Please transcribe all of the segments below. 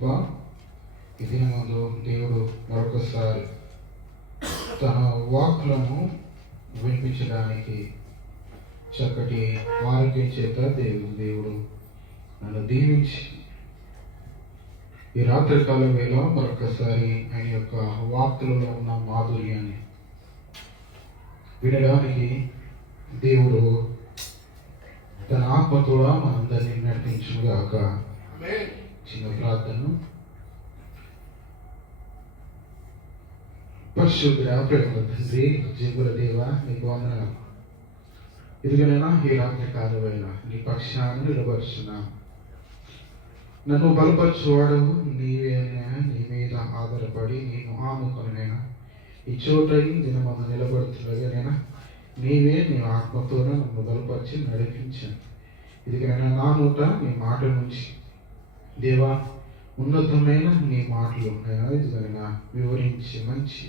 బా ఈ దినమందు దేవుడు మరొకసారి తన వాక్కులను వినిపించడానికి చక్కటి ఆరోగ్యం చేత దేవుడు నన్ను దీవించి ఈ రాత్రికాల వేళ మరొకసారి ఆయన యొక్క వాక్కులలో ఉన్న మాధుర్యాన్ని వినడానికి దేవుడు తన ఆత్మతో మనందరినీ నడిపించుగాక. చిన్న ప్రార్థన. పరిశుద్ధుడా, ప్రేమ తండ్రి, జీవుల దేవ, నీకు వందనాలు. ఇదిగనైనా ఈ రాత్రి కాలమైనా నీ పక్షాన్ని నిలబరుచున్నా. నన్ను బలపరచువాడు నీవేనా, నీ మీద ఆధారపడి నేను ఆనుకొనైనా ఈ చోట దినమందు నిలబడుతున్నదనైనా నీవే నీ ఆత్మతో నన్ను బలపరిచి నడిపించాను. ఇదిగైనా నా నోట నీ మాట నుంచి దేవా ఉన్నతమైన నీ మాటలు ఇదిగైనా వివరించి మంచి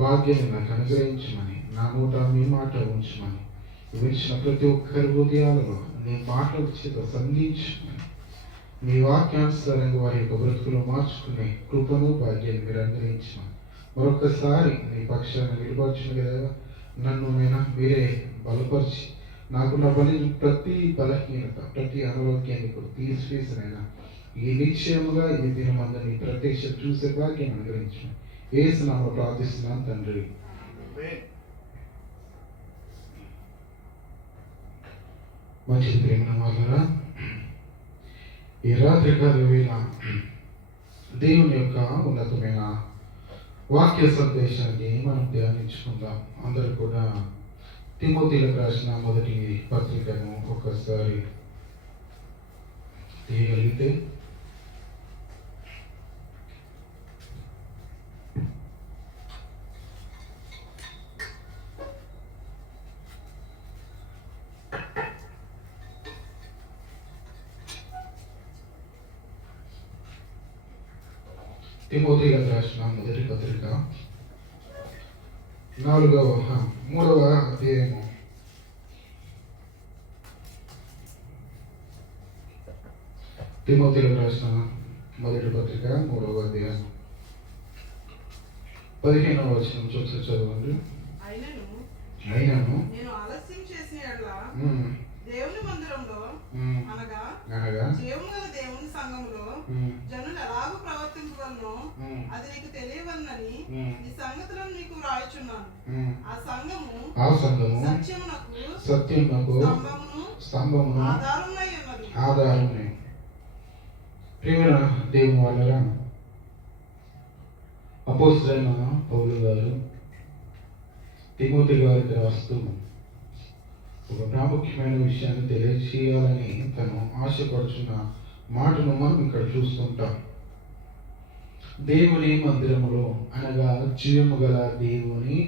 భాగ్యాన్ని నాకు అనుగ్రహించమని, నా నోట మీ మాట ఉంచమని, విడిచిన ప్రతి ఒక్కరి హృదయాలలో నీ మాటల చేత సంధించమని, నీ వాక్యానుసారంగా వారి యొక్క బ్రతుకులు మార్చుకునే కృపను భాగ్యాన్ని మీరు అనుగ్రహించమని మరొకసారి నీ పక్షాన్ని నిలబర్చిన కదా నన్ను మీరే బలపరిచి నాకున్న ప్రతి బలహీనత, ప్రతి అనారోగ్యాన్ని కూడా తీసివేసినైనా ఈ నిశ్చయముగా ఈ దినమందని ప్రత్యక్ష చూసే భాగ్యాన్ని అనుగ్రహించమని యేసు నామములో ప్రార్థిస్తున్నాను తండ్రి. మంచి ప్రేమ వాళ్ళరా, ఈ రాత్రికాల వేళ దేవుని యొక్క ఉన్నతమైన వాక్య సందేశాన్ని మనం ధ్యానించుకుందాం. అందరూ కూడా తిమోతిలకు రాసిన మొదటి పత్రికను ఒక్కసారి తీయగలిగితే తిమోతిలకు రాసిన మొదటి పత్రిక 3వ అధ్యాయము 3వ అధ్యాయం 15వ వచనం చూసి చదవండి. అయినను నేను ఆలస్యం చేసిన యెడల దేవుని మందిరంలో అనగా జీవము గల దేవుని సంఘములో జనులు ఎలాగూ ప్రవర్తించవలనో అది నీకు తెలియవలనని ఈ సంగతులను నీకు వ్రాయుచున్నాను. ఆ సంఘము సత్యమునకు స్తంభమును ఆధారమునై ప్రియమైన దేవుని వాళ్ళరా, అపోస్తలుడైన పౌలు గారు తిమోతి గారికి రాస్తూ ఒక ప్రాముఖ్యమైన విషయాన్ని తెలియజేయాలని తను ఆశపడుచున్న మాటను మనం ఇక్కడ చూస్తుంటాం. దేవుని మందిరములో అనగా జీవము గల దేవుని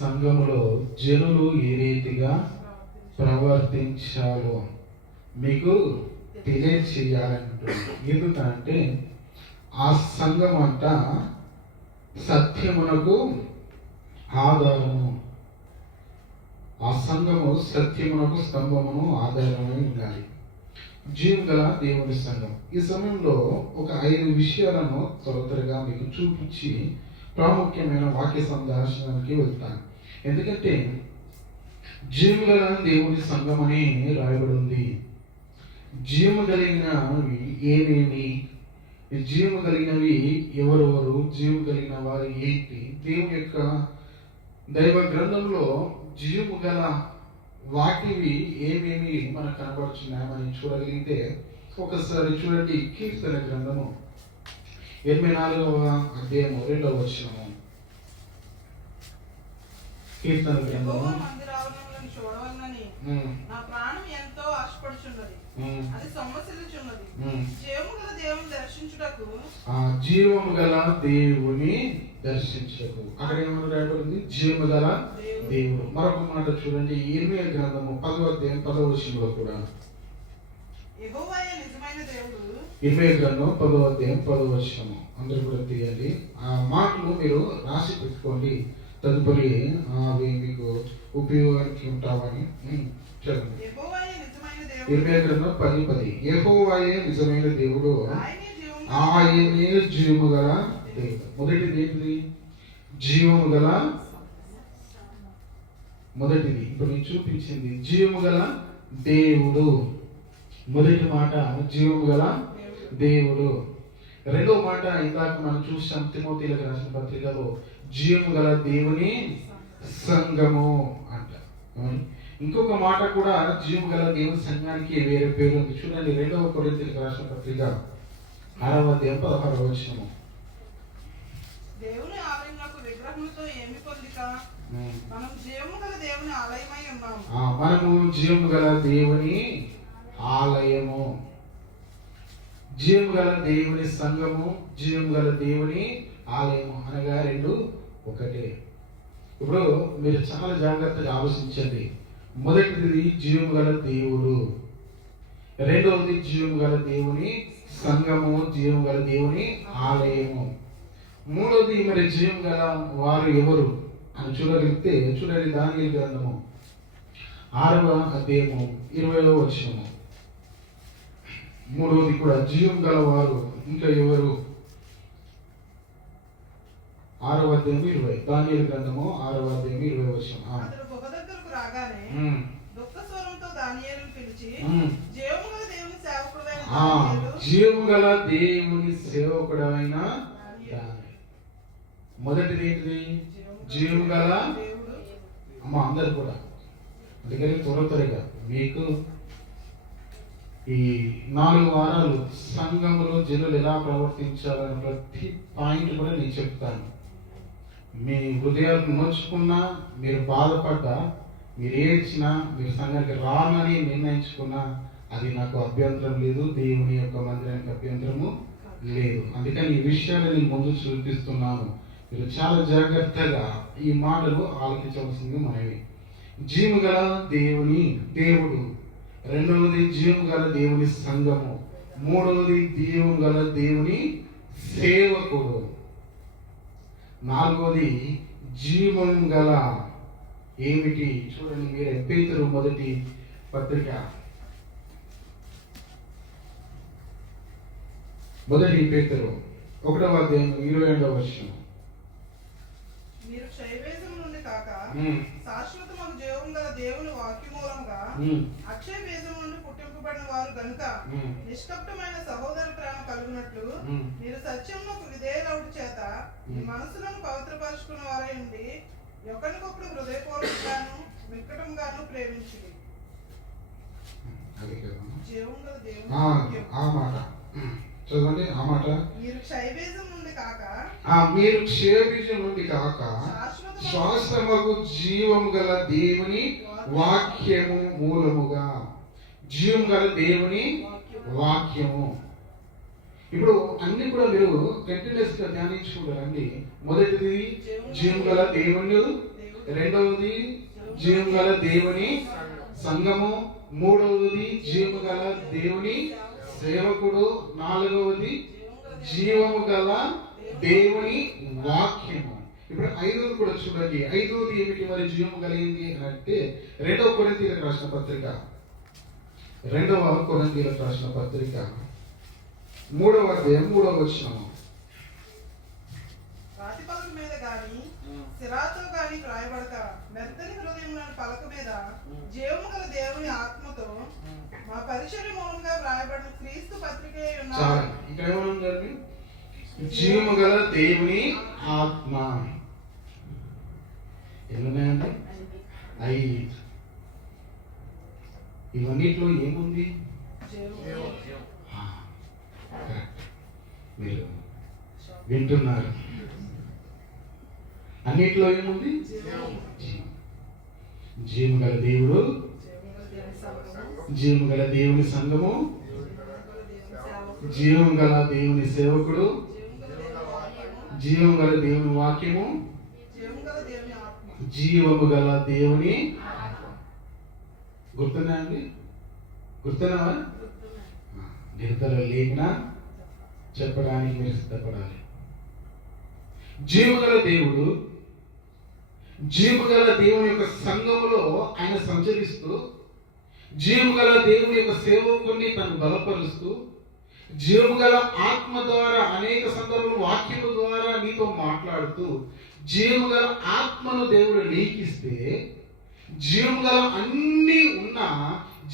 సంఘములో జనులు ఏ రీతిగా ప్రవర్తించాలో మీకు తెలియచేయాలంటుంది. ఎందుకంటే ఆ సంఘం అంట సత్యమునకు ఆధారము, ఆ సంఘము సత్యమునకు స్తంభమును ఆధారమై ఉండాలి. జీవం గల దేవుని సంఘం. ఈ సమయంలో ఒక 5 విషయాలను త్వరగా మీకు చూపించి ప్రాముఖ్యమైన వాక్య సందర్శనానికి వెళ్తాను. ఎందుకంటే జీవం గల దేవుని సంఘం అని రాయబడి ఉంది. జీవము కలిగినవి ఏమేమి, జీవము కలిగినవి ఎవరెవరు, జీవము కలిగిన వారు ఏంటి, దేవుని యొక్క దైవ గ్రంథంలో జీవము గల వాటివి ఏమేమి మనకు కనబడుచున్నాయని చూడగలిగితే ఒకసారి చూడండి. కీర్తన గ్రంథము 84వ అధ్యాయము 2వ వచనము. కీర్తన గ్రంథము చూడవలనని నా ప్రాణం ఎంతో ఆశపడుచున్నది, అది సొమ్మసిల్లుచున్నది. జీవము గల దేవుని దర్శించుటకు, జీవము గల దేవుని దర్శించుటకు. అక్కడ ఏమన్నా రాయబడింది? జీవము గల దేవుడు. మరొక మాట చూడండి, ఇర్మియా గ్రంథము 10వ అధ్యాయం 10వ వచనంలో కూడా యెహోవాయే నిజమైన దేవుడు. ఇర్మియా గ్రంథం 10వ అధ్యాయం 10వ వచనము. అందరూ కూడా తీయండి. ఆ మాటలు మీరు రాసి పెట్టుకోండి, తదుపరి అవి మీకు ఉపయోగానికి ఉంటామని చదవండి. ఇర్మియా గ్రంథం 10:10. యెహోవాయే నిజమైన దేవుడు, ఆయనే జీవము గల దేవుడు. మొదటిది ఏంటిది? జీవము గల. మొదటిది ఇప్పుడు నేను చూపించింది జీవము గల దేవుడు. మొదటి మాట జీవము గల దేవుడు. రెండో మాట ఇందాక మనం చూసాం తిమోతిలకు రాసిన పత్రికలో జీవము గల దేవుని సంఘము అంట. ఇంకొక మాట కూడా జీవము గల దేవుని సంఘానికి వేరే పేరు ఉంది. చూడండి 2వ కొరింథీయులకు రాసిన పత్రిక 6వ అధ్యాయం 16వ వచనము. దేవుని ఆలయమునకు విగ్రహములతో ఏమి పొందిక? మనం జీవము గల దేవుని ఆలయమై ఉన్నాము. మనము జీవము గల దేవుని ఆలయము, జీవము గల దేవుని సంఘము, జీవము గల దేవుని ఆలయము అనగా రెండు ఒకటే. ఇప్పుడు మీరు చాలా జాగ్రత్తగా ఆలోచించండి. మొదటిది జీవము గల దేవుడు, రెండవది జీవము గల దేవుని సంఘము, జీవము గల దేవుని ఆలయము. మూడవది మరి జీవం గల వారు ఎవరు అని చూడగలిగితే చూడండి దానియేలు గ్రంథము 6వ అధ్యాయము 20వ వచనము. మూడవది కూడా జీవం గల వారు ఇంకా ఎవరు? 6వ అధ్యాయం 20, దానియేలు గ్రంథము 6వ అధ్యాయం 20వ వచనం. అతడు గుహ దగ్గరకు రాగానే దుఃఖ స్వరంతో దానియేలును పిలిచి, జీవము గల దేవుని సేవకుడైన దానియేలు, జీవము గల దేవుని సేవకుడైన మొదటిది ఏంటిది? జీవము గల అమ్మ అందరు కూడా. అందుకని త్వరగా మీకు ఈ 4 వారాలు సంఘంలో జనులు ఎలా ప్రవర్తించాలని ప్రతి పాయింట్ కూడా నేను చెప్తాను. మీ హృదయాలకు నోచుకున్నా, మీరు బాధపడ్డా, మీరు ఏడ్చినా, మీరు సంఘానికి రానని నిర్ణయించుకున్నా అది నాకు అభ్యంతరం లేదు, దేవుని యొక్క మందిరానికి అభ్యంతరము లేదు. అందుకని ఈ విషయాన్ని నేను ముందు చూపిస్తున్నాను. మీరు చాలా జాగ్రత్తగా ఈ మాటలు ఆలోచించవలసింది మనవి. జీవము గల దేవుని దేవుడు, రెండవది జీవము గల దేవుని సంఘము, మూడవది జీవము గల దేవుని సేవకుడు, నాలుగవది జీవం గల ఏమిటి? చూడండి మీరు పేతురు మొదటి పత్రిక, మొదటి పేతురు 1వ అధ్యాయం 22వ వచనం. మీరు క్షయవేశం నుండి కాక శాశ్వతమగు జీవం గల దేవుని వాక్య మూలముగా అక్షయ వేశం నుండి పుట్టింపబడిన వారు గనుక నిష్కపటమైన సహోదర ప్రేమ కలుగునట్లు మీరు సత్యమునకు విధేయులవుట చేత మీ మనసులను పవిత్రపరుచుకున్న వారై ఉండి ఒకరికొకడు హృదయపూర్వకంగాను మిక్కటంగాను ప్రేమించుడి. జీవం గల దేవుని ఆ మాట చదవండి. ఆ మాట మీరు క్షయబీజం నుండి కాక, మీరు క్షయబీజం నుండి కాక శాశ్వతమగు జీవము గల దేవుని వాక్యము మూలముగా. జీవం గల దేవుని వాక్యము. ఇప్పుడు అన్ని కూడా మీరు కంటిన్యూస్ గా ధ్యానించుకుంటారండి. మొదటిది జీవం గల దేవుని, రెండవది జీవం గల దేవుని సంఘము, మూడవది జీవము గల దేవుని సేవకుడు, నాలుగవది జీవము గల దేవుని వాక్యము. ఇప్పుడు ఐదవది కూడా చూడండి. ఐదవది ఏమిటి మరి జీవము కలిగింది అని అంటే 2వ కొరింథీయులకు రాసిన పత్రిక, 2వ కొరింథీయులకు రాసిన పత్రిక 3వ అధ్యాయం 3వ వచనము. రాతిపలక మీద గాని సిరాతో గాని రాయబడక మెత్తని హృదయములోని పలక మీద జీవము గల దేవుని ఆత్మతో మా పరిచర్య మూలంగా వ్రాయబడిన క్రీస్తు పత్రికే ఉన్నారు. ఇక్కడ ఏమనుందండి? జీవము గల దేవుని ఆత్మ. ఎన్నున్నాయండి? 5. ఇవన్నిట్లో ఏముంది? మీరు వింటున్నారు. అన్నిట్లో ఏముంది? జీవము గల దేవుడు, జీవము గల దేవుని సంఘము, జీవం గల దేవుని సేవకుడు, జీవం గల దేవుని వాక్యము, జీవము గల దేవుని. గుర్తున్నాయండి? గుర్తున్నావా? నిద్ర లేకినా చెప్పడానికి మీరు సిద్ధపడాలి. జీవగల దేవుడు, జీవగల దేవుని యొక్క సంఘములో ఆయన సంచరిస్తూ, జీవగల దేవుని యొక్క సేవకుని తను బలపరుస్తూ, జీవము గల ఆత్మ ద్వారా అనేక సందర్భాలు వాక్యము ద్వారా నీతో మాట్లాడుతూ జీవము గల ఆత్మను దేవుడు నీకిస్తే జీవము గల అన్నీ ఉన్నా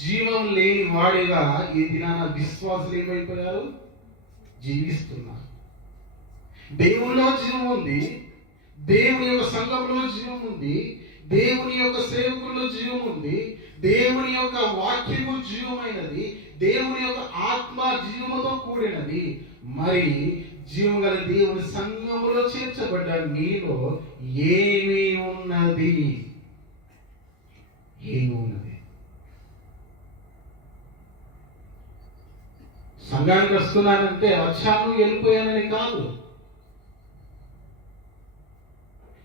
జీవం లేని వాడిగా ఈ దినాన విశ్వాసులు ఏమైపోయారు? జీవిస్తున్నారు. దేవునిలో జీవం ఉంది, దేవుని యొక్క సంఘంలో జీవం ఉంది, దేవుని యొక్క సేవకుల్లో జీవం ఉంది, దేవుని యొక్క వాక్యము జీవమైనది, దేవుని యొక్క ఆత్మ జీవముతో కూడినది. మరి జీవం గల దేవుని సంఘములో చేర్చబడ్డ నీలో ఏమి ఉన్నది? ఏమి ఉన్నది? సంఘానికి వస్తున్నానంటే వచ్చాను వెళ్ళిపోయానని కాదు.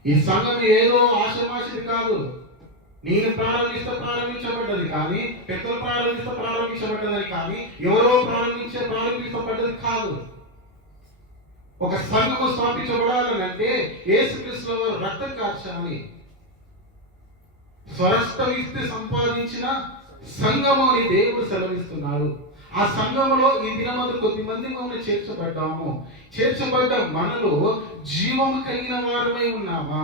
ఈ సంఘం ఏదో ఆశమాషది కాదు. నేను ప్రారంభించబడ్డది కానీ, పెద్దలు ప్రారంభించబడ్డది కానీ, ఎవరో ప్రారంభించబడ్డది కాదు. ఒక సంఘము స్థాపించబడాలనంటే యేసుక్రీస్తు వారు రక్తం కార్చాలి. స్వరస్థమిస్తే సంపాదించిన సంఘము అని దేవుడు సెలవిస్తున్నాడు. ఆ సంఘములో ఈ దినమందు కొద్దిమంది మనం చేర్చబడ్డాము. చేర్చబడ్డ మనలో జీవము కలిగిన వారమై ఉన్నామా?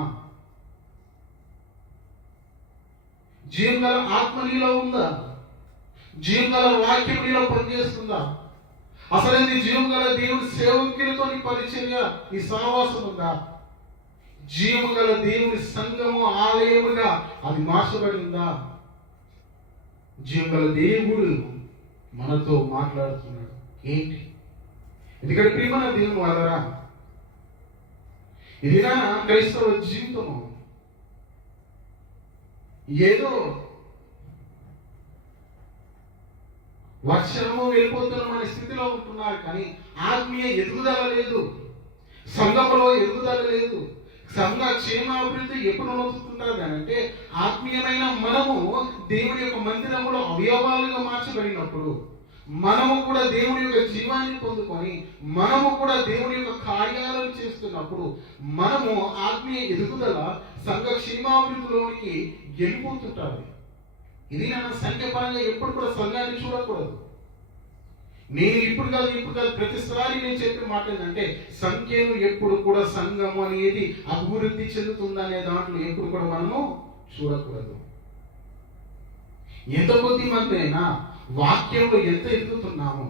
జీవం గల ఆత్మ నీలో ఉందా? జీవం గల వాక్యం నీలో పనిచేస్తుందా? అసలు నీ జీవం గల దేవుని సేవకులతో నీ పరిచర్య, నీ సహవాసం ఉందా? జీవం గల దేవుని సంఘము ఆలయముగా అది మార్చబడి ఉందా? జీవం గల దేవుడు మనతో మాట్లాడుతున్నాడు. ఏంటి? ఎందుకంటే ప్రియమైన దేవుని వారరా, ఇది క్రైస్తవ జీవితము ఏదో వర్షము వెళ్ళిపోతున్నాం అనే స్థితిలో ఉంటున్నారు కానీ ఆత్మీయ ఎదుగుదల లేదు, సంఘములో ఎదుగుదల లేదు. సంఘ క్షేమాభివృద్ధి ఎప్పుడు నొచ్చుకుంటారు అంటే ఆత్మీయమైన మనము దేవుని యొక్క మందిరములో అవయవాలుగా మార్చబడినప్పుడు, మనము కూడా దేవుని యొక్క జీవాన్ని పొందుకొని మనము కూడా దేవుని యొక్క కార్యాలను చేస్తున్నప్పుడు మనము ఆత్మీయ ఎదుగుదల సంఘ క్షేమాభివృద్ధిలోనికి వెళ్ళిపోతుంటారు. ఇది నా సంఖ్యపరంగా ఎప్పుడు కూడా సంఘాన్ని చూడకూడదు. నేను ఇప్పుడు కాదు ప్రతిసారి నేను చెప్పిన మాట ఏంటంటే సంఖ్యను ఎప్పుడు కూడా సంఘము అనేది అభివృద్ధి చెందుతుందనే దాంట్లో ఎప్పుడు కూడా మనము చూడకూడదు. ఎంత కొద్ది మంది అయినా వాక్యంలో ఎంత ఎదుగుతున్నాము,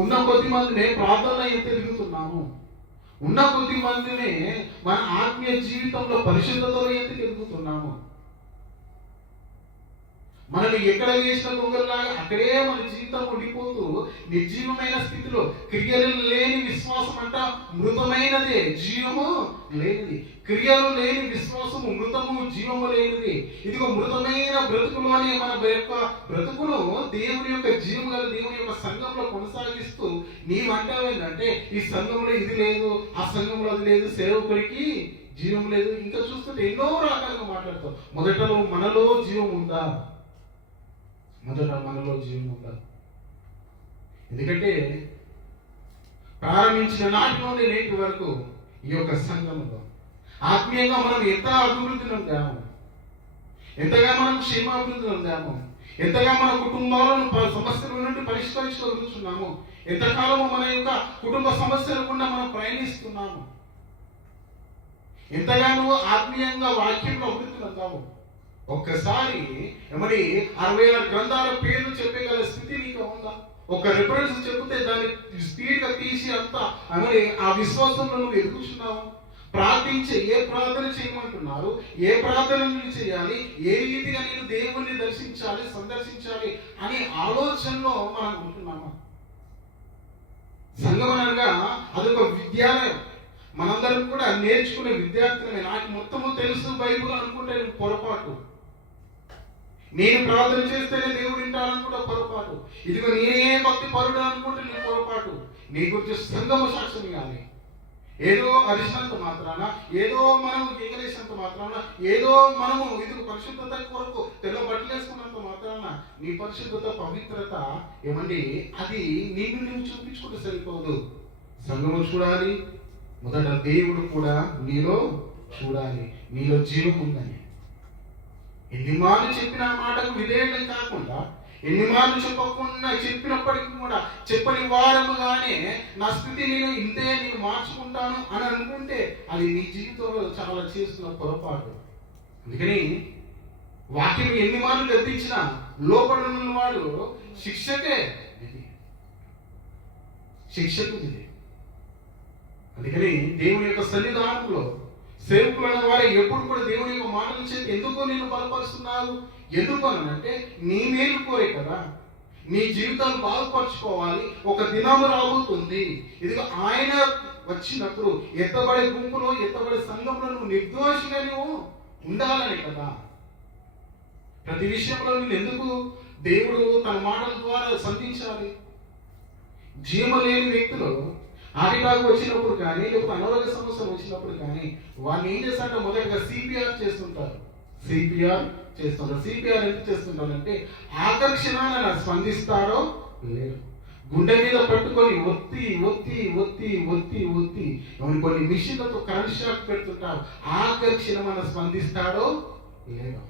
ఉన్న కొద్ది మందినే ప్రార్థనలో ఎంత ఎదుగుతున్నాము, ఉన్న కొద్ది మందినే మన ఆత్మీయ జీవితంలో పరిశుద్ధతలో ఎంత ఎదుగుతున్నాము. మనం ఎక్కడ వేసిన గొంగల్లాగా అక్కడే మన జీవితం ఉండిపోతూ నిర్జీవమైన స్థితిలో క్రియలు లేని విశ్వాసం అంట మృతమైనదే, జీవము లేనిది. క్రియలు లేని విశ్వాసము మృతము, జీవము లేనిది. ఇదిగో మృతమైన బ్రతుకులోనే మన యొక్క బ్రతుకును దేవుని యొక్క జీవం గల దేవుని యొక్క సంఘంలో కొనసాగిస్తూ నీవంటావేంటంటే ఈ సంఘంలో ఇది లేదు, ఆ సంఘంలో అది లేదు, సేవకుడికి జీవం లేదు, ఇంకా చూస్తుంటే ఎన్నో రకాలుగా మాట్లాడతాం. మొదటలో మనలో జీవం ఉందా? మనలో జీవం ఉందా? ఎందుకంటే ప్రారంభించిన నాటి నుండి నేటి వరకు ఈ యొక్క సంఘంలో ఆత్మీయంగా మనం ఎంత అభివృద్ధి పొందాము, ఎంతగా మనం క్షేమాభివృద్ధి పొందాము, ఎంతగా మన కుటుంబాలను సమస్యల నుండి పరిష్కరించుకోగలుగుతున్నాము, ఎంతకాలము మన యొక్క కుటుంబ సమస్యల గుండా మనం ప్రయాణిస్తున్నాము, ఎంతగానో ఆత్మీయంగా వాక్యంలో అభివృద్ధి పొందాము. ఒక్కసారి మరి 66 గ్రంథాల పేర్లు చెప్పగల స్థితి నీకు ఉందా? ఒక రిఫరెన్స్ చెప్తే దాన్ని స్పీడ్గా తీసి అంతా మరి ఆ విశ్వాసంలో నువ్వు ఎదుగుతున్నావు. ప్రార్థించే ఏ ప్రార్థన చేయమంటున్నారు, ఏ ప్రార్థనలు చేయాలి, ఏ రీతిగా నేను దేవుణ్ణి దర్శించాలి, సందర్శించాలి అనే ఆలోచనలో మనం ఉంటున్నామా? సంఘం అనగా అదొక విద్యాలయం. మనందరం కూడా నేర్చుకునే విద్యార్థులమే. నాకు మొత్తము తెలుసు బైబిల్ అనుకుంటే నేను పొరపాటు. నేను ప్రార్థన చేస్తేనే దేవుడు వింటాననుకుంటే పొరపాటు. ఇదిగో నేనే భక్తి పరుడు అనుకుంటే నేను పొరపాటు. నీ గురించి సంఘము సాక్ష్యం కానీ ఏదో అరిసినంత మాత్రాన, ఏదో మనము ఎగరేసినంత మాత్రాన, ఏదో మనము ఇది పరిశుద్ధత కొరకు తెల్ల బట్టలు వేసుకున్నంత మాత్రాన నీ పరిశుద్ధత, పవిత్రత ఏమండి అది నీకు నువ్వు చూపించుకుంటే సరిపోదు. సంఘము చూడాలి, మొదట దేవుడు కూడా నీలో చూడాలి, నీలో జీవం ఉందని. ఎన్ని మాటలు చెప్పిన మాటకు విధేయతం కాకుండా, ఎన్ని మార్లు చెప్పకుండా చెప్పినప్పటికీ కూడా చెప్పని వారముగానే నా స్థితి నేను ఇంతే నేను మార్చుకుంటాను అని అనుకుంటే అది నీ జీవితంలో చాలా చేస్తున్న పొరపాటు. అందుకని వాక్యం ఎన్ని మార్లు గద్దించినా లోపల ఉన్నవాడు శిక్షకు ఇది. అందుకని దేవుని యొక్క సన్నిధానంలో సేవకులైన వారే ఎప్పుడు కూడా దేవుని యొక్క మాటలు చేతి ఎందుకు నేను బలపరుస్తున్నావు, ఎందుకు అనంటే నీ మేలు కోరే కదా, నీ జీవితాన్ని బాగుపరచుకోవాలి. ఒక దినము రాబోతుంది, ఇదిగో ఆయన వచ్చినప్పుడు ఎత్తబడే గుంపులో ఎత్తబడే సంఘంలో నువ్వు నిర్దోషిగా నువ్వు ఉండాలని కదా. ప్రతి విషయంలో నేను ఎందుకు దేవుడు తన మాటల ద్వారా సంధించాలి? జీవము లేని వ్యక్తులు ఆటిటాకు వచ్చినప్పుడు కానీ లేకపోతే అనారోగ్య సమస్యలు వచ్చినప్పుడు కానీ వాడిని ఏం చేస్తారంటే మొదటగా సిపిఆర్ చేస్తుంటారు. సిపిఆర్ ఎందుకు చేస్తుంటారంటే ఆకర్షణ స్పందిస్తారో లేదు, గుండె మీద పట్టుకొని ఒత్తి ఒత్తి ఒత్తి ఒత్తి ఒత్తి కొన్ని మిషన్లతో కరెంట్ షాక్ పెడుతుంటారు. ఆకర్షణ స్పందిస్తాడో లేదో.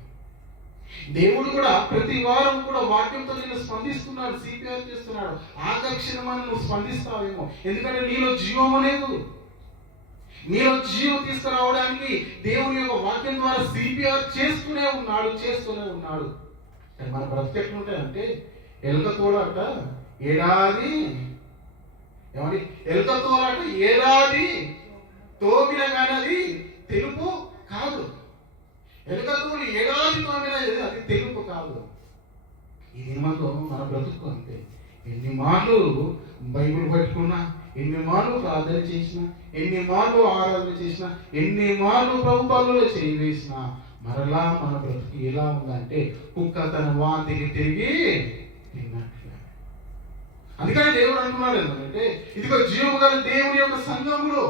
దేవుడు కూడా ప్రతి వారం కూడా వాక్యంతో నేను స్పందిస్తున్నాడు, సిపిఆర్ చేస్తున్నాడు. ఆకర్షణ నువ్వు స్పందిస్తావేమో, ఎందుకంటే నీలో జీవం లేదు. నీలో జీవం తీసుకురావడానికి దేవుని యొక్క వాక్యం ద్వారా సిపిఆర్ చేస్తూనే ఉన్నాడు. మన బ్రతుకు ఎట్లుంటాయంటే ఎలుక తోలాట ఏడాది తోమిన కానీ అది తెలుపు కాదు. ఎలుకతోలు ఏడాది తోమిన అది తెలుపు కాదు. ఈ నియమంలో మన బ్రతుకు అంతే. ఎన్ని మార్లు బైబిల్ పట్టుకున్నా, ఎన్ని మార్లు ప్రార్థన చేసినా, ఎన్ని మార్లు ఆరాధన చేసినా, ఎన్ని మార్లు ప్రభు పనులు చేయవేసినా మరలా మన బ్రతుకు ఎలా ఉందంటే కుక్క తన వాంతికి తిరిగి తిన్నట్లే. అందుకని దేవుడు అంటున్నాడు ఏంటంటే ఇదిగో జీవము గల దేవుని యొక్క సంఘంలో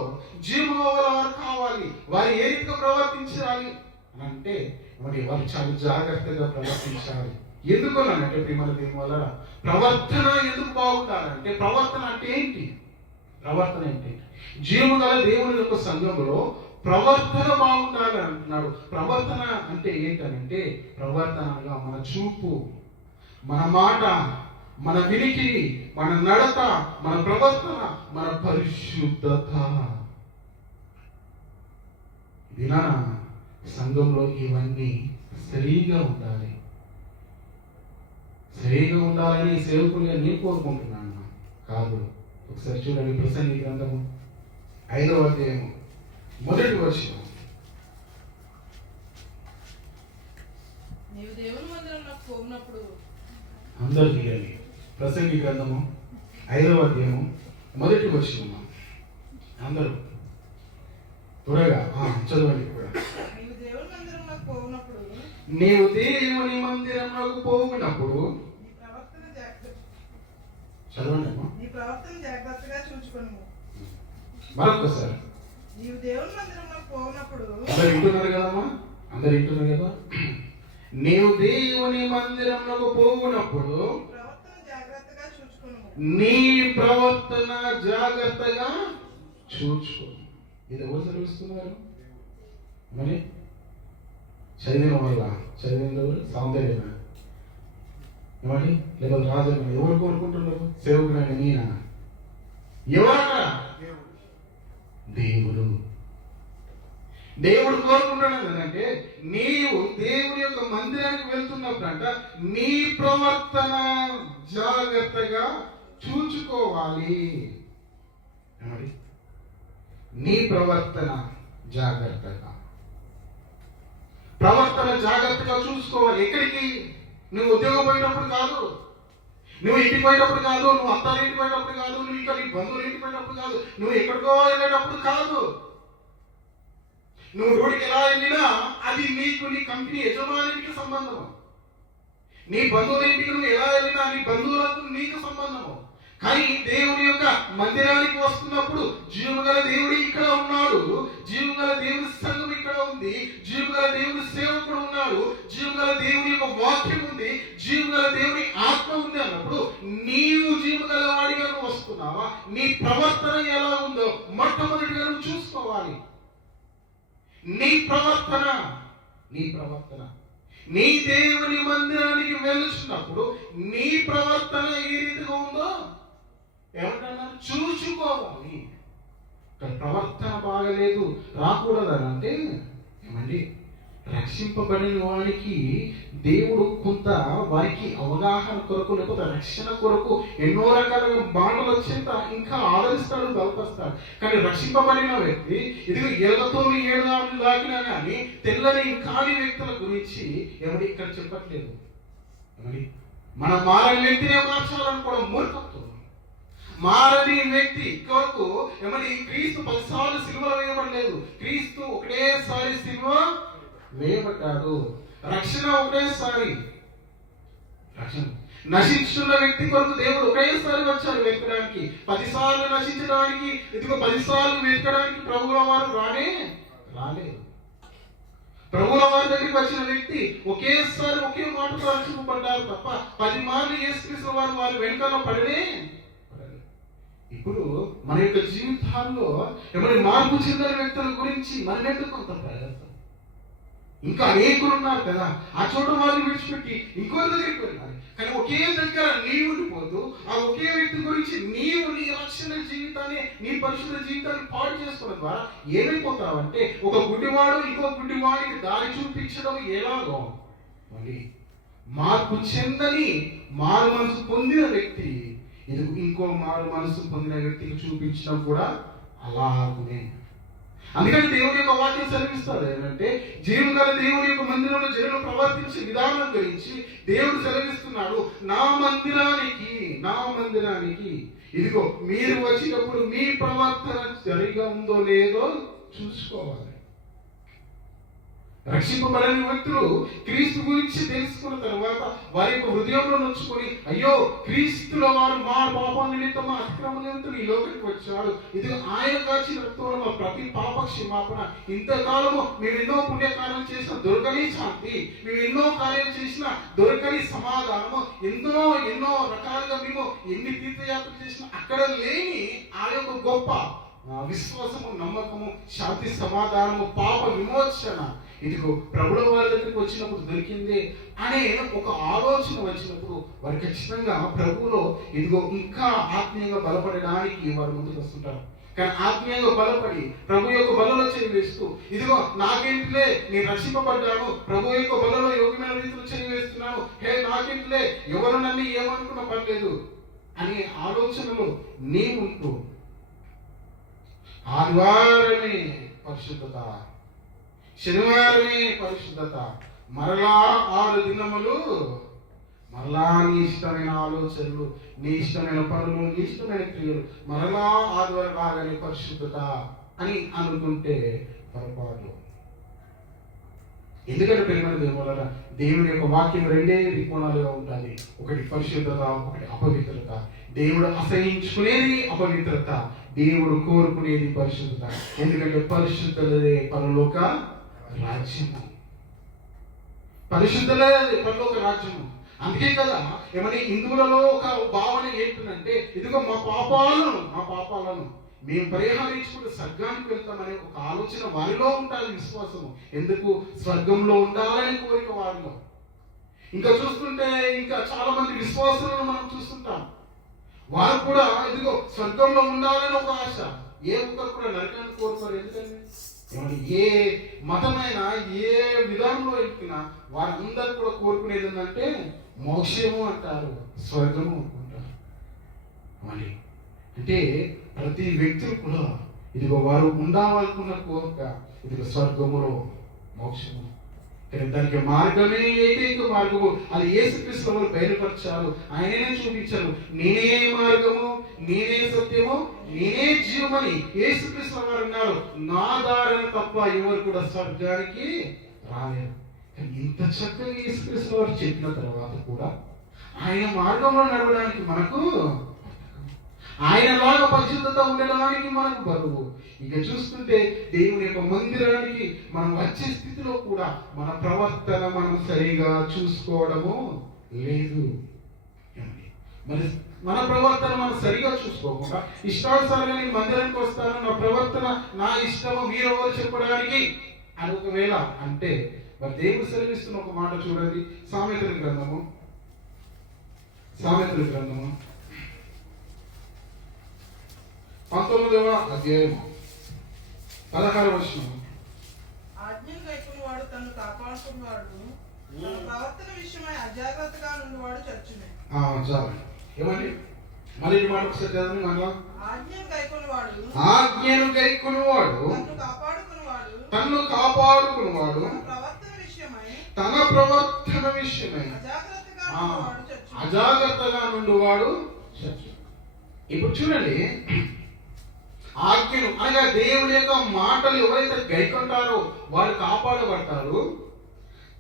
జీవము గల వారు కావాలి. వారు ఏ రీతిగా ప్రవర్తించాలి అని అంటే మరి వారు చాలా జాగ్రత్తగా ప్రవర్తించాలి. ఎందుకు అంటే ప్రియమైన దేవుని వల్ల ప్రవర్తన ఎందుకు బాగుండాలంటే ప్రవర్తన అంటే ఏంటి? జీవము గల దేవుని యొక్క సంఘంలో ప్రవర్తన బాగుండాలి అంటున్నాడు. ప్రవర్తన అంటే ఏంటనంటే ప్రవర్తన అనగా మన చూపు, మన మాట, మన వినికిడి, మన నడత, మన ప్రవర్తన, మన పరిశుద్ధత. దినా సంఘంలో ఇవన్నీ సరిగా ఉండాలి. ఉండాలని సేవకులుగా నేను కోరుకుంటున్నాను కాదు. ఒకసారి చూడండి ప్రసంగి గ్రంథము 5వ అధ్యాయము 1వ వచనం. నీవు దేవుని మందిరంలోకి పోయినప్పుడు అందరూ తీయాలి. ప్రసంగి గ్రంథము 5వ అధ్యాయము 1వ వచనం. అందరూ త్వరగా చదవండి కూడా. నీవు దేవుని మందిరంలోకి పోయినప్పుడు చదవండి అమ్మా. నీ ప్రవర్తన జాగ్రత్తగా చూచుకొను. మరొకసారి. నీవు దేవుని మందిరంలోకి పోయినప్పుడు అందరు వింటున్నారు కదమ్మా, అందరు వింటున్నారు కదా. నీవు దేవుని మందిరంలోకి పోవునప్పుడు నీ ప్రవర్తన జాగ్రత్తగా చూచుకో. ఇది ఎవరు చదివిస్తున్నారు మరి? చదివిన సౌందర్యమా ఏమని లేకపోతే రాజన్న ఎవరు కోరుకుంటున్నారు? సేవకుడైన నేనా? ఎవరన్నా? దేవుడు కోరుకుంటున్నాడు అంటే నీవు దేవుని యొక్క మందిరానికి వెళ్తున్నప్పుడంట నీ ప్రవర్తన జాగ్రత్తగా చూచుకోవాలి. నీ ప్రవర్తన జాగ్రత్తగా చూసుకోవాలి. ఎక్కడికి? నువ్వు ఉద్యోగం పోయినప్పుడు కాదు, నువ్వు ఇంటికి పోయినప్పుడు కాదు, నువ్వు అత్తారి ఇంటికి పోయినప్పుడు కాదు, నువ్వు ఇంకా నీ బంధువులు ఇంటికి పోయినప్పుడు కాదు, నువ్వు ఎక్కడికో వెళ్ళేటప్పుడు కాదు. నువ్వు రోడ్డుకి ఎలా వెళ్ళినా అది నీకు నీ కంపెనీ యజమానికి సంబంధం. నీ బంధువుల ఇంటికి నువ్వు ఎలా వెళ్ళినా నీ బంధువులకు నీకు సంబంధము. కానీ దేవుని యొక్క మందిరానికి వస్తున్నప్పుడు జీవగల దేవుడు ఇక్కడ ఉన్నాడు, జీవగల దేవుని సంఘం ఇక్కడ ఉంది, జీవగల దేవుని సేవకుడు ఉన్నాడు, జీవగల దేవుని యొక్క వాక్యం ఉంది, జీవగల దేవుని ఆత్మ ఉంది అన్నప్పుడు నీవు జీవగల వాడిగా నువ్వు వస్తున్నావా? నీ ప్రవర్తన ఎలా ఉందో మొట్టమొదటిగా నువ్వు చూసుకోవాలి. నీ ప్రవర్తన నీ దేవుని మందిరానికి వెళ్తున్నప్పుడు నీ ప్రవర్తన ఏ రీతిగా ఉందో ఏమంటున్నారు, చూసుకోవాలి. ప్రవర్తన బాగలేదు రాకూడదని అంటే ఏమండి, రక్షింపబడిన వారికి దేవుడు కొంత వారికి అవగాహన కొరకు లేకపోతే రక్షణ కొరకు ఎన్నో రకాలుగా మాటలు వచ్చేంత ఇంకా ఆదరిస్తాడు, బలపరుస్తాడు. కానీ రక్షింపబడిన వ్యక్తి ఇది ఎలగతోని 7 ఆవులు దాకినా కానీ తెల్లని కాని వ్యక్తుల గురించి ఎవరి ఇక్కడ చెప్పట్లేదు. ఏమని మనం మారని వ్యక్తినే మార్చాలనుకోవడం మూర్ఖత్వం. మారని వ్యక్తి కొరకు ఏమని క్రీస్తు 10 సార్లు సిలువలో వేయబడలేదు. క్రీస్తు ఒకటేసారి సిలువ వేయబడ్డాడు. రక్షణ ఒకటేసారి. రక్షణ నశించున్న వ్యక్తి కొరకు దేవుడు ఒకేసారి వచ్చాడు వెతకడానికి. 10 సార్లు నశించడానికి, ఇదిగో 10 సార్లు వెతకడానికి ప్రభువుల వారు రాలేదు. ప్రభువుల వారి దగ్గరికి వచ్చిన వ్యక్తి ఒకేసారి ఒకే మాటతో రక్షింపబడ్డారు తప్ప 10 మార్లు యేసుక్రీస్తు వారు వెనుకలో పడలే. ఇప్పుడు మన యొక్క జీవితాల్లో ఎవరి మార్పు చెందిన వ్యక్తుల గురించి మనమెందుకు కొంత ప్రయాసం. ఇంకా అనేకులు ఉన్నారు కదా, ఆ చోట వాళ్ళని విడిచిపెట్టి ఇంకో దగ్గరికి వెళ్ళాలి. కానీ ఒకే దగ్గర నీవు ఉండిపోతూ ఆ ఒకే వ్యక్తి గురించి నీవు నీ రక్షణ జీవితాన్ని, నీ పరిశుద్ధ జీవితాన్ని పాడు చేసుకోవడం ద్వారా ఏమైపోతావంటే ఒక గుడ్డివాడు ఇంకో గుడ్డివాడికి దారి చూపించడం ఎలాగో మళ్ళీ మార్పు చెందని మారు మనసు పొందిన వ్యక్తి ఇది ఇంకో మారు మనసు పొందిన వ్యక్తికి చూపించడం కూడా అలాగే. అందుకని దేవుని యొక్క వాక్యం సెలవిస్తారు ఏంటంటే, జీవం గల దేవుని యొక్క మందిరంలో జనులు ప్రవర్తించే విధానం గురించి దేవుడు సెలవిస్తున్నాడు. నా మందిరానికి ఇదిగో మీరు వచ్చినప్పుడు మీ ప్రవర్తన సరిగా ఉందో లేదో చూసుకోవాలి. రక్షింపబడిన వ్యక్తులు క్రీస్తు గురించి తెలుసుకున్న తర్వాత వారి యొక్క హృదయంలో నొచ్చుకొని, అయ్యో క్రీస్తుల వారు మా పాపం నిమిత్తం మా అతిక్రమ నిమిత్తం ఈ లోకానికి వచ్చాడు, ఇది ఆయన కాచిన రక్తంలో మా ప్రతి పాప క్షమాపణ. ఇంతకాలము మేము ఎన్నో పుణ్యకార్యాలు చేసిన దొరకని శాంతి, మేము ఎన్నో కార్యాలు చేసిన దొరకని సమాధానము, ఎన్నో రకాలుగా మేము ఎన్ని తీర్థయాత్రలు చేసినా అక్కడ లేని ఆ యొక్క గొప్ప విశ్వాసము, నమ్మకము, శాంతి, సమాధానము, పాప విమోచన ఇదిగో ప్రభుల వారి దగ్గరికి వచ్చినప్పుడు దొరికింది అనే ఒక ఆలోచన వచ్చినప్పుడు వారు ఖచ్చితంగా ప్రభువులో ఇదిగో ఇంకా ఆత్మీయంగా బలపడడానికి వారు ముందుకు వస్తుంటారు. కానీ ఆత్మీయంగా బలపడి ప్రభు యొక్క బలలో చేయి వేస్తూ, ఇదిగో నాకేంటిలే నేను రక్షింపబడ్డాను, ప్రభు యొక్క బలలో యోగ్యమైన రీతిలో చేయి వేస్తున్నాను, నాకేంటిలే ఎవరు నన్ను ఏమనుకున్న పర్లేదు అనే ఆలోచనలో నీవుంటూ ఆదివారమే పరిశుద్ధత, శనివారమే పరిశుద్ధత, మరలా 6 దినములు మరలా నీ ఇష్టమైన ఆలోచనలు, నీ ఇష్టమైన పనులు, నీ ఇష్టమైన క్రియలు, మరలా ఆదివారం రాగానే పరిశుద్ధత అని అనుకుంటే పొరపాటు. ఎందుకంటే ప్రేమైన దేవులారా, దేవుని యొక్క వాక్యం 2 కోణాలుగా ఉంటుంది. ఒకటి పరిశుద్ధత, ఒకటి అపవిత్రత. దేవుడు అసహించుకునేది అపవిత్రత, దేవుడు కోరుకునేది పరిశుద్ధత. ఎందుకంటే పరిశుద్ధులదే పరలోక రాజ్యము, పరిశుద్ధులే పరలోక రాజ్యము. అందుకే కదా ఏమని హిందువులలో ఒక భావన ఏంటంటే, ఇదిగో మా పాపాలను మేము పరిహారించుకుంటే స్వర్గానికి వెళ్తామనే ఒక ఆలోచన వారిలో ఉంటుంది, విశ్వాసము. ఎందుకు? స్వర్గంలో ఉండాలని కోరిక వారిలో. ఇంకా చూస్తుంటే ఇంకా చాలా మంది విశ్వాసాలను మనం చూస్తుంటాం. వారు కూడా ఇదిగో స్వర్గంలో ఉండాలని ఒక ఆశ. ఏ ఒక్కరు కూడా నరకాన్ని కోరుకోరు. ఎందుకంటే ఏ మతమైనా ఏ విధానంలో ఎక్కినా వారందరూ కూడా కోరుకునేది ఏంటంటే మోక్షము అంటారు, స్వర్గము అనుకుంటారు. మరి అంటే ప్రతి వ్యక్తులు కూడా ఇదిగో వారు ఉండాలనుకున్న కోరిక ఇదిగో స్వర్గములో మోక్షము. దానికి మార్గమే ఏకైక మార్గము. అది యేసుక్రీస్తు వారు బయలుపరిచారు, ఆయననే చూపించారు. నేనే మార్గము, నేనే సత్యము, నేనే జీవమని యేసుక్రీస్తు వారు అన్నారు. నా దారిన తప్ప ఎవరు కూడా స్వర్గానికి రాలేరు. ఇంత చక్కగా యేసుక్రీస్తు వారు చెప్పిన తర్వాత కూడా ఆయన మార్గంలో నడవడానికి మనకు, ఆయనలాగా పరిశుద్ధత ఉండడానికి మనకు బరువు. ఇక చూస్తుంటే దేవుని యొక్క మందిరానికి మనం వచ్చే స్థితిలో కూడా మన ప్రవర్తన మనం సరిగా చూసుకోవడము లేదు. మరి మన ప్రవర్తన మనం సరిగా చూసుకోకుండా ఇష్టానుసారంగా నేను మందిరానికి వస్తాను, నా ప్రవర్తన నా ఇష్టము మీరెవరు చెప్పడానికి అని ఒకవేళ అంటే మరి దేవుడు సెలవిస్తున్న ఒక మాట చూడండి, సామెతల గ్రంథము 19వ అధ్యాయం 16వ వచనం. ఆజ్ఞను గైకొనువాడు తన్ను కాపాడుకున్నవాడు, తన ప్రవర్తన విషయమై అజాగ్రత్తగా నుండివాడు చచ్చునే. చాలు. ఏమండి మళ్ళీ ఈ మాట ఒకసారి చదవండి. మళ్ళా ఆజ్ఞను గైకొనువాడు తన్ను కాపాడుకున్నవాడు తన ప్రవర్తన విషయమై అజాగ్రత్తగా నుండివాడు చచ్చు. ఇప్పుడు చూడండి, ఆజ్ఞను అనగా దేవుని యొక్క మాటలు ఎవరైతే గైకొంటారో వారు కాపాడబడతారు.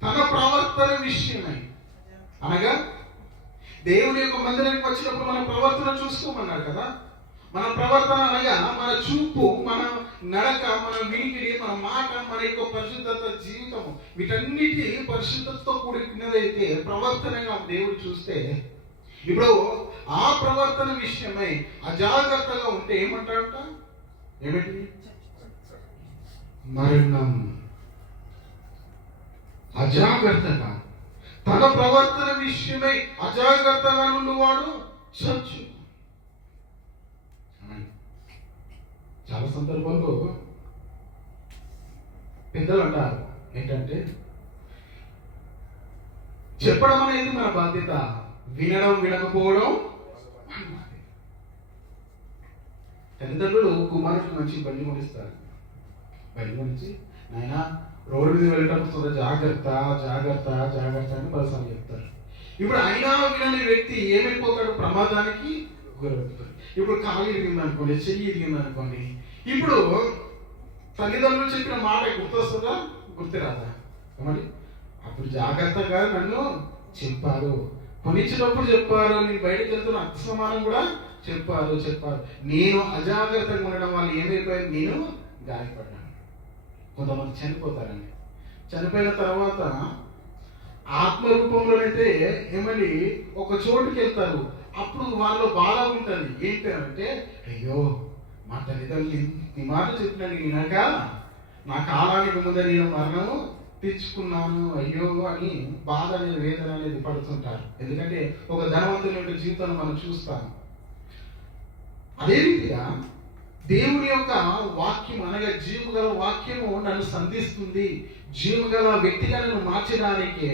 తన ప్రవర్తన విషయమై అనగా దేవుని యొక్క మందిరానికి వచ్చినప్పుడు మన ప్రవర్తన చూసుకోమన్నారు కదా. మన ప్రవర్తన అనగా మన చూపు, మన నడక, మన వినికిడి, మన మాట, మన యొక్క పరిశుద్ధత జీవితము, వీటన్నిటి పరిశుద్ధతతో కూడినదైతే ప్రవర్తనగా దేవుడు చూస్తే, ఇప్పుడు ఆ ప్రవర్తన విషయమై అజాగ్రత్తగా ఉంటే ఏమంటాడంట? ఏమిటి? మరణం. అజాగ్రత్తగా తన ప్రవర్తన విషయమై అజాగ్రత్తగా నుండివాడు చచ్చు. చాలా సందర్భాల్లో పెద్దలు అంటారు ఏంటంటే, చెప్పడం అనేది మన బాధ్యత, వినడం వినకపోవడం. తల్లిదండ్రులు కుమారుడికి మంచి బండి కొనిస్తారు. బండి కొనిచ్చి, నాయన రోడ్డు మీద వెళ్ళేటప్పుడు జాగ్రత్త జాగ్రత్త జాగ్రత్త అని పలుసార్లు చెప్తారు. ఇప్పుడు అయినా వినని వ్యక్తి ఏమైపోతాడు? ప్రమాదానికి గురవుతాడు. ఇప్పుడు కాలు ఇరిగిందనుకోండి, చెయ్యి ఇరిగిందనుకోండి, ఇప్పుడు తల్లిదండ్రులు చెప్పిన మాట గుర్తొస్తుందా? గుర్తురాదా? మరి అప్పుడు జాగ్రత్తగా నన్ను చెప్పారు, కొనిచ్చినప్పుడు చెప్పారు, నేను బయటకు వెళ్తున్న అసమానం కూడా చెప్పారు. నేను అజాగ్రత్తగా ఉండడం వల్ల ఏమైపోయింది? నేను గాయపడ్డాను. కొంతమంది చనిపోతారండి. చనిపోయిన తర్వాత ఆత్మరూపంలోనైతే ఏమని ఒక చోటుకి వెళ్తారు. అప్పుడు వాళ్ళు బాధ ఉంటుంది. ఏంటి అంటే, అయ్యో మా తల్లిదండ్రులు ఈ మాట చెప్పినని వినక నా కాలానికి ముందే నేను మరణము తెచ్చుకున్నాను అయ్యో అని బాధ అనేది, వేదన అనేది పడుతుంటారు. ఎందుకంటే ఒక ధనవంతుని యొక్క జీవితాన్ని మనం చూస్తాము. అదే రీతిగా దేవుని యొక్క వాక్యం అనగా జీవము గల వాక్యము నన్ను సంధిస్తుంది. జీవము గల వ్యక్తిగా నన్ను మార్చడానికే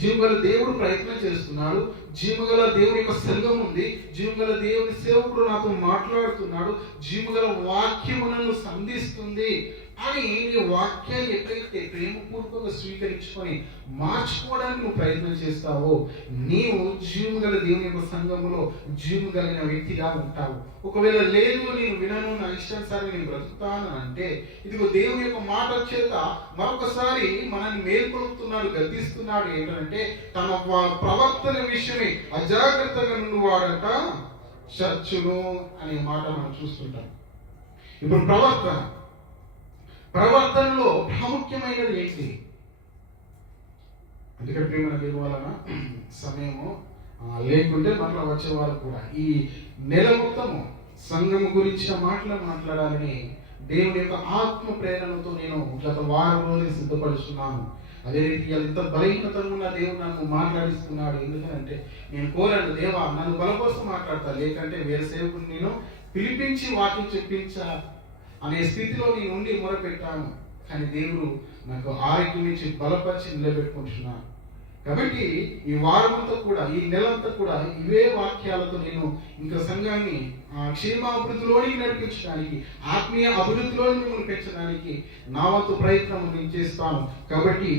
జీవము గల దేవుడు ప్రయత్నం చేస్తున్నాడు. జీవము గల దేవుని యొక్క సంఘం ఉంది. జీవము గల దేవుని సేవకుడు నాతో మాట్లాడుతున్నాడు. జీవము గల వాక్యము నన్ను సంధిస్తుంది అని నీ వాక్యాన్ని ఎప్పుడైతే ప్రేమపూర్వకంగా స్వీకరించుకొని మార్చుకోవడానికి నువ్వు ప్రయత్నం చేస్తావో, నీవు జీవము గల దేవుని యొక్క సంఘములో జీవము కలిగిన వ్యక్తిగా ఉంటావు. ఒకవేళ లేదు, నేను వినను, నా ఇష్టానుసారి నేను బ్రతుకుతాను అంటే, ఇదిగో దేవుని యొక్క మాట చేత మరొకసారి మనల్ని మేల్కొలుపుతున్నాడు, గద్దిస్తున్నాడు. ఏంటంటే తన ప్రవర్తన విషయమే అజాగ్రత్తగా నుండి వాడట చచ్చును అనే మాట మనం చూస్తుంటాం. ఇప్పుడు ప్రవర్తనలో ప్రాముఖ్యమైనది ఏంటి? అందుకని ప్రేమ లేని వలన సమయము లేకుంటే మరలా వచ్చేవారు కూడా ఈ నెల మొత్తము సంఘము గురించి మాట్లాడాలని దేవుని యొక్క ఆత్మ ప్రేరణతో నేను గత వారం రోజులు సిద్ధపరుస్తున్నాను. అదే రీతిగా ఇంత బలహీనతను ఉన్న దేవుడు నన్ను మాట్లాడిస్తున్నాడు. ఎందుకంటే నేను కోరాను, దేవా నన్ను బల కోసం మాట్లాడతా, లేకంటే వేరే సేవకుని నేను పిలిపించి వాక్యం చెప్పించా అనే స్థితిలో నేను ఉండి మొరపెట్టాను. కానీ దేవుడు నాకు ఆరోగ్యం నుంచి బలపరిచి నిలబెట్టుకుంటున్నాను. కాబట్టి ఈ వారమంతా కూడా, ఈ నెలంతా కూడా ఇవే వాక్యాలతో నేను ఇంకా సంఘాన్ని క్షేమాభివృద్ధిలోనికి నడిపించడానికి, ఆత్మీయ అభివృద్ధిలోని మిమ్మల్ని పెంచడానికి నా వంతు ప్రయత్నం నేను చేస్తాను. కాబట్టి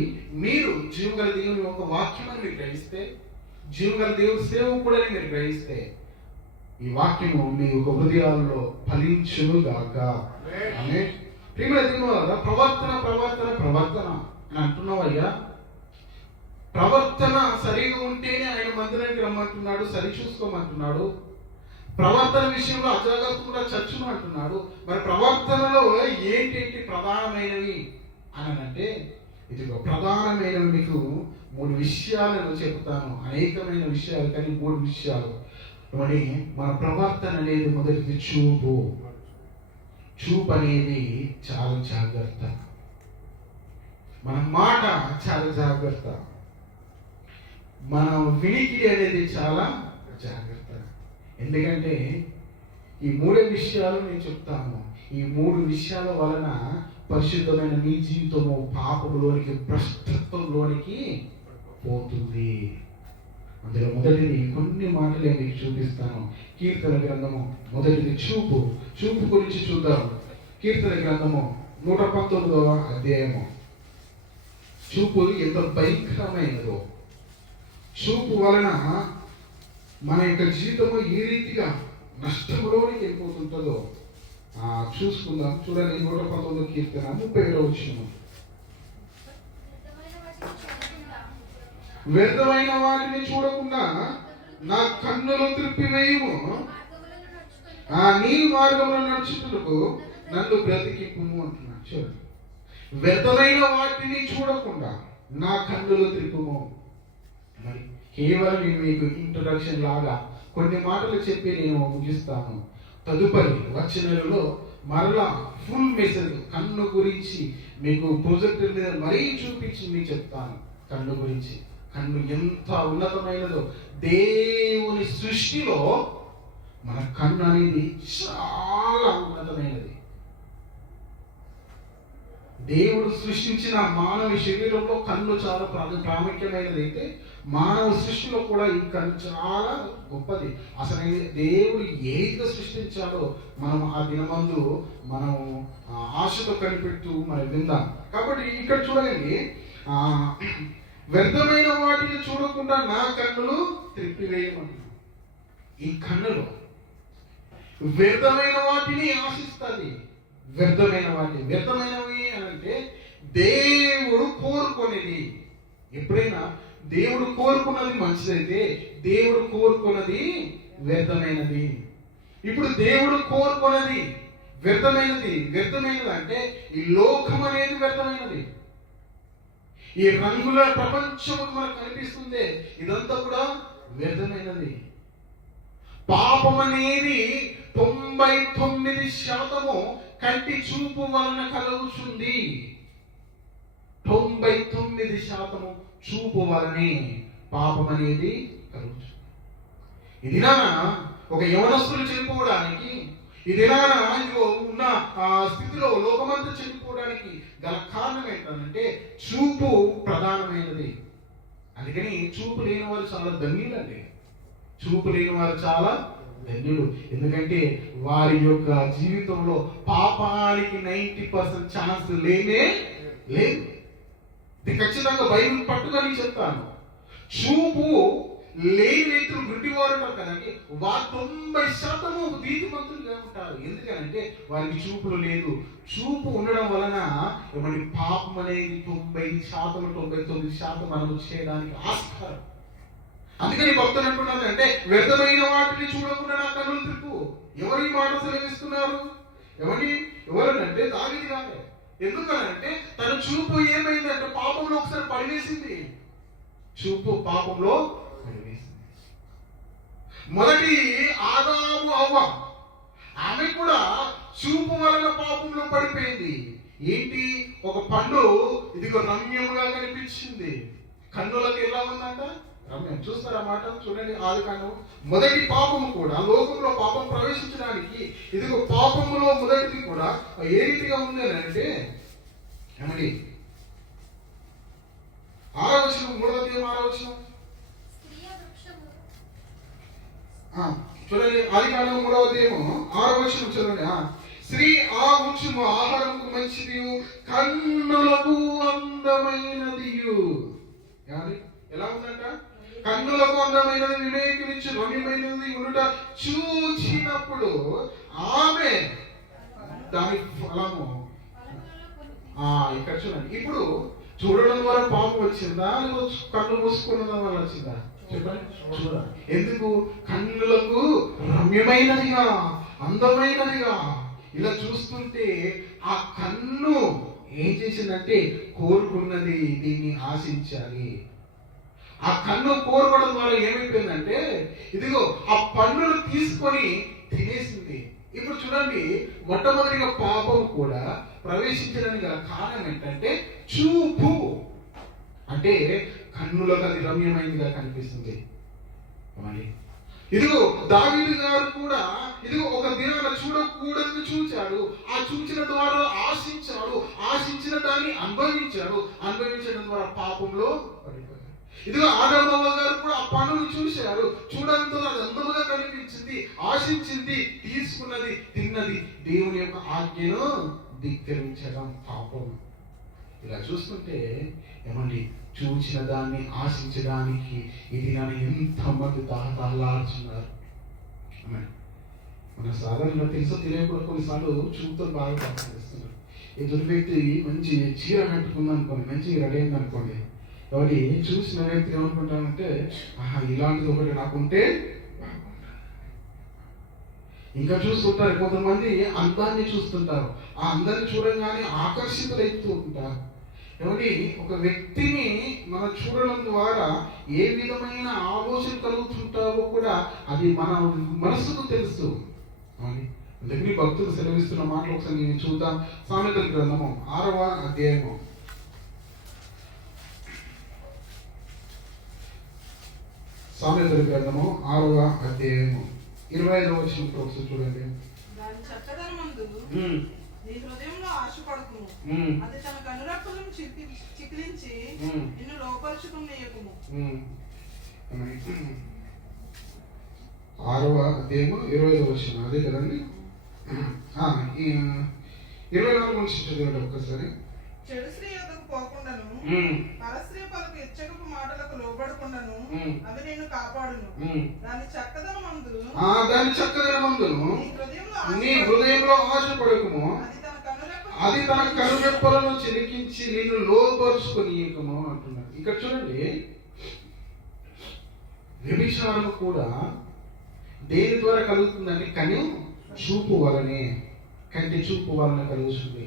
మీరు జీవగల దేవుని ఒక వాక్యమని మీరు గ్రహిస్తే, జీవగల దేవుని సేవకుడని మీరు గ్రహిస్తే, ఈ వాక్యము మీ ఒక హృదయాల్లో ఫలించును గాక. ప్రియమైన దేవుని వల్ల ప్రవర్తన అని అంటున్నావయ్యా. ప్రవర్తన సరిగా ఉంటేనే ఆయన మందిరానికి రమ్మంటున్నాడు, సరి చూసుకోమంటున్నాడు. ప్రవర్తన విషయంలో అజాగ్రత్త కూడా చచ్చును అంటున్నాడు. మరి ప్రవర్తనలో ఏంటి ప్రధానమైనవి అని అంటే, ఇదిగో ప్రధానమైనవి మీకు 3 విషయాలను చెప్తాను. అనేకమైన విషయాలు, కానీ 3 విషయాలు. మరి మన ప్రవర్తన అనేది మొదటిది చూపు అనేది చాలా జాగ్రత్త. మన మాట చాలా జాగ్రత్త, మన వినికిడి అనేది చాలా జాగ్రత్త. ఎందుకంటే ఈ 3 విషయాలు నేను చెప్తాను. ఈ 3 విషయాల వలన పరిశుద్ధమైన మీ జీవితము పాపములోనికి, భ్రష్టత్వంలోనికి పోతుంది. అందులో మొదటిది కొన్ని మాటలే మీకు చూపిస్తాను. కీర్తన గ్రంథము మొదటిది చూపు. చూపు గురించి చూద్దాం. కీర్తన గ్రంథము 119వ అధ్యాయము. చూపు ఎంత భయంకరమైనదో, చూపు వలన మన యొక్క జీవితము ఏ రీతిగా నష్టంలోనికి వెళ్ళిపోతుంటుందో చూసుకుందాం. చూడండి, 119వ కీర్తన 37వ వచనం. వ్యర్థమైన వాటిని చూడకుండా నా కన్నులు త్రిప్పివేయము, నీ మార్గంలో నడుచుటకు నన్ను బ్రతికింపుము అంటున్నా. చూడండి, వ్యర్థమైన వాటిని చూడకుండా నా కన్నులు త్రిప్పుము. మరి కేవలం నేను మీకు ఇంట్రొడక్షన్ లాగా కొన్ని మాటలు చెప్పి నేను ముగిస్తాను. తదుపరి వచనాలలో మరలా ఫుల్ మెసేజ్ కన్ను గురించి మీకు ప్రొజెక్టర్ మీద మరీ చూపించి మీకు చెప్తాను. కన్ను గురించి, కన్ను ఎంత ఉన్నతమైనదో. దేవుని సృష్టిలో మన కన్ను అనేది చాలా ఉన్నతమైనది. దేవుడు సృష్టించిన మానవ శరీరంలో కన్ను చాలా ప్రాముఖ్యమైనది. అయితే మానవ సృష్టిలో కూడా ఈ కన్ను చాలా గొప్పది. అసలు దేవుడు ఏదిగా సృష్టించాలో మనం ఆ దినమందు మనం ఆశతో కనిపెట్టు మనం విందాం. కాబట్టి ఇక్కడ చూడండి, వ్యర్థమైన వాటిని చూడకుండా నా కన్నులు త్రిప్పివేయమన్నా. ఈ కన్నులు వ్యర్థమైన వాటిని ఆశిస్తుంది. వ్యర్థమైనవి అంటే దేవుడు కోరుకునేది. ఎప్పుడైనా దేవుడు కోరుకున్నది మంచిదైతే దేవుడు కోరుకున్నది వ్యర్థమైనది. ఇప్పుడు దేవుడు కోరుకున్నది వ్యర్థమైనది అంటే ఈ లోకం అనేది వ్యర్థమైనది. ఈ రంగుల ప్రపంచం మనకు కనిపిస్తుంది, ఇదంతా కూడా వ్యర్థమైనది. పాపం అనేది 99% కంటి చూపు వలన కలుగుతుంది. 99% చూపు వలనే పాపం అనేది కలుగుతుంది. ఇదినా ఒక యవనస్తులు చనిపోవడానికి, ఇదినా ఉన్న స్థితిలో లోకమంతా చనిపోవడానికి గల కారణం ఏంటంటే చూపు ప్రధానమైనది. అందుకని చూపు లేని వారు చాలా ధన్యులండి. చూపు లేని వారు చాలా ధన్యులు. ఎందుకంటే వారి యొక్క జీవితంలో పాపానికి 90% ఛాన్స్ లేనే లేదు. ఖచ్చితంగా బైబిల్ పట్టుకొని చెప్తాను. చూపు లేని వ్యక్తులు గుడ్డివారు ఉంటారు కదండి, వారు 90% నీతిమంతులుగా ఉంటారు. ఎందుకంటే వారికి చూపులు లేదు. చూపు ఉండడం వలన ఏమంటే పాపం అనేది 90%, 99% మనం చేయడానికి ఆస్కారం. అందుకని భక్తులు అంటున్నారు అంటే వ్యర్థమైన వాటిని చూడకుండా నా కన్నులు త్రిప్పు. ఎవరి మాట సెలవిస్తున్నారు? ఎవరనంటే దావీదు గారే. ఎందుకనంటే తన చూపు ఏమైందంటే పాపంలో ఒకసారి పడివేసింది. చూపు పాపంలో పడివేసింది. మొదటి ఆదాము అవ్వ, ఆమె కూడా చూపు వలన పాపంలో పడిపోయింది. ఏంటి? ఒక పండు ఇదిగో రమ్యముగా కనిపించింది, కన్నులకు ఎలా ఉందంట రమ్యం. చూస్తారా మాట? చూడండి, ఆదికాండం మొదటి పాపము కూడా, లోకంలో పాపం ప్రవేశించడానికి ఇదిగో పాపములో మొదటిది కూడా ఏ రీతిగా ఉంది అని అంటే ఏమండి 6వ వచనం, 3వ అధ్యాయం 6వ వచనం చూడండి. ఆదికాండం 3వ అధ్యాయము 6వ వచనం చూడండి. స్త్రీ ఆ వృక్షము ఆహారముకు మంచిది, కన్నులకు అందమైనది. ఎలా ఉందంట? కన్నులకు అందమైనది, వివేకించి రమ్యమైనది ఉండుట చూచినప్పుడు ఆమె దాని ఫలము. ఇక్కడ చూడండి. ఇప్పుడు చూడడం ద్వారా పాపం వచ్చిందా, కన్ను మూసుకున్నదా వల్ల వచ్చిందా? చెప్పండి. చూడాలి. ఎందుకు? కన్నులకు రమ్యమైనదిగా, అందమైనదిగా ఇలా చూస్తుంటే ఆ కన్ను ఏం చేసిందంటే కోరుకున్నది, దీన్ని ఆశించాలి. ఆ కన్ను కోరుకోవడం ద్వారా ఏమైపోయిందంటే ఇదిగో ఆ పండును తీసుకొని తినేసింది. ఇప్పుడు చూడండి, మొట్టమొదటిగా పాపం కూడా ప్రవేశించడానికి గల కారణం ఏంటంటే చూపు. అంటే కన్నులకు అది రమ్యమైనదిగా కనిపిస్తుంది. ఇదిగో దావీదు గారు కూడా ఇదిగో ఒక దినాన చూడకూడదని చూచాడు, ఆ చూచిన ద్వారా ఆశించాడు, ఆశించిన దాన్ని అనుభవించడం ద్వారా పాపంలో పడిపోయాడు. ఇదిగో ఆదాము హవ్వ గారు కూడా ఆ పనులు చూశారు, చూడడంతో అది అందముగా కనిపించింది, ఆశించింది, తీసుకున్నది, తిన్నది. దేవుని యొక్క ఆజ్ఞను ధిక్కరించడం పాపం. ఇలా చూస్తుంటే ఏమండి, చూసిన దాన్ని ఆశించడానికి ఇది నన్ను ఎంతమంది తహతహలాడుతున్నారు. మన సాధారణంగా తెలుసో తెలియకుండా కొన్నిసార్లు చూపుతో బాగా ప్రవర్తిస్తున్నారు. ఎదుటి వ్యక్తి మంచి చీర కట్టుకుంది అనుకోండి, మంచిగా రెడీ అయింది అనుకోండి, కాబట్టి చూసిన వ్యక్తి ఏమనుకుంటానంటే ఆహా ఇలాంటిది ఒకటి నాకుంటే ఇంకా చూస్తుంటారు. కొంతమంది అందాన్ని చూస్తుంటారు, ఆ అందాన్ని చూడగానే ఆకర్షితులైతూ ఉంటారు. ఏమంటే ఒక వ్యక్తిని మనం చూడడం ద్వారా ఏ విధమైన ఆలోచన కలుగుతుంటావో కూడా అది మన మనసుకు తెలుసు. అందుకని భక్తులు సెలవిస్తున్న మాటలు ఒకసారి నేను చూద్దాం. సామెతల గ్రంథము 6వ అధ్యాయము. సామెతల గ్రంథము 6వ అధ్యాయము 25వ వచనం ఒకసారి చూడండి. నీ హృదయంలో ఆశపడకుము, అది తన కనురెప్పలను చికిలించి నిన్ను లోపరుచుకునేయకుము. 6వ అధ్యాయము 25వ వచనం అదే కదండి. 24 నుంచి చదవండి ఒక్కసారి. చెడు స్త్రీ యొద్దకు పోకుండాను, పరస్త్రీ పలుకు ఇచ్చకపు మాటలకు లోబడకుండాను అవి నిన్ను కాపాడును. దాని చక్కదనమందును నీ హృదయంలో ఆశపడకుము, అది తన కనురెప్పలను చిలికించి నిన్ను లోపరుచుకొనియకుము అంటున్నారు. ఇక్కడ చూడండి, వ్యభిచారము కూడా దేని ద్వారా కలుగుతుందంటే కన్ను చూపు వలనే, కంటి చూపు వలన కలుగుతుంది.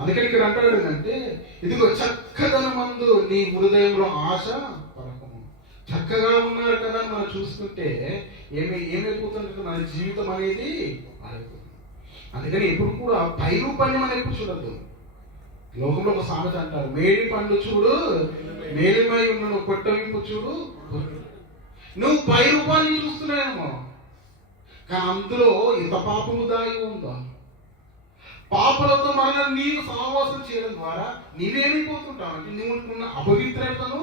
అందుకని ఇక్కడ అంటాడు ఏంటంటే ఇదిగో చక్కదనమందు నీ హృదయంలో ఆశ పడకము. చక్కగా ఉన్నారు కదా అని మనం చూస్తుంటే ఏమైపోతుందంటే మన జీవితం అనేది మారిపోతుంది. అందుకని ఎప్పుడు కూడా పై రూపాన్ని మనం ఎప్పుడు చూడద్దు. లోకంలో ఒక సామెత అంటారు, మేడి పండు చూడు మేలిమై ఉన్న కొట్టవింపు చూడు. నువ్వు పై రూపాన్ని చూస్తున్నాయేమో, కానీ అందులో ఇంత పాపము దాగి ఉందా? పాపలతో మరలా నీవు సహవాసం చేయడం ద్వారా నీవేమైపోతుంటావు అంటే నువ్వుకున్న అపవిత్రతను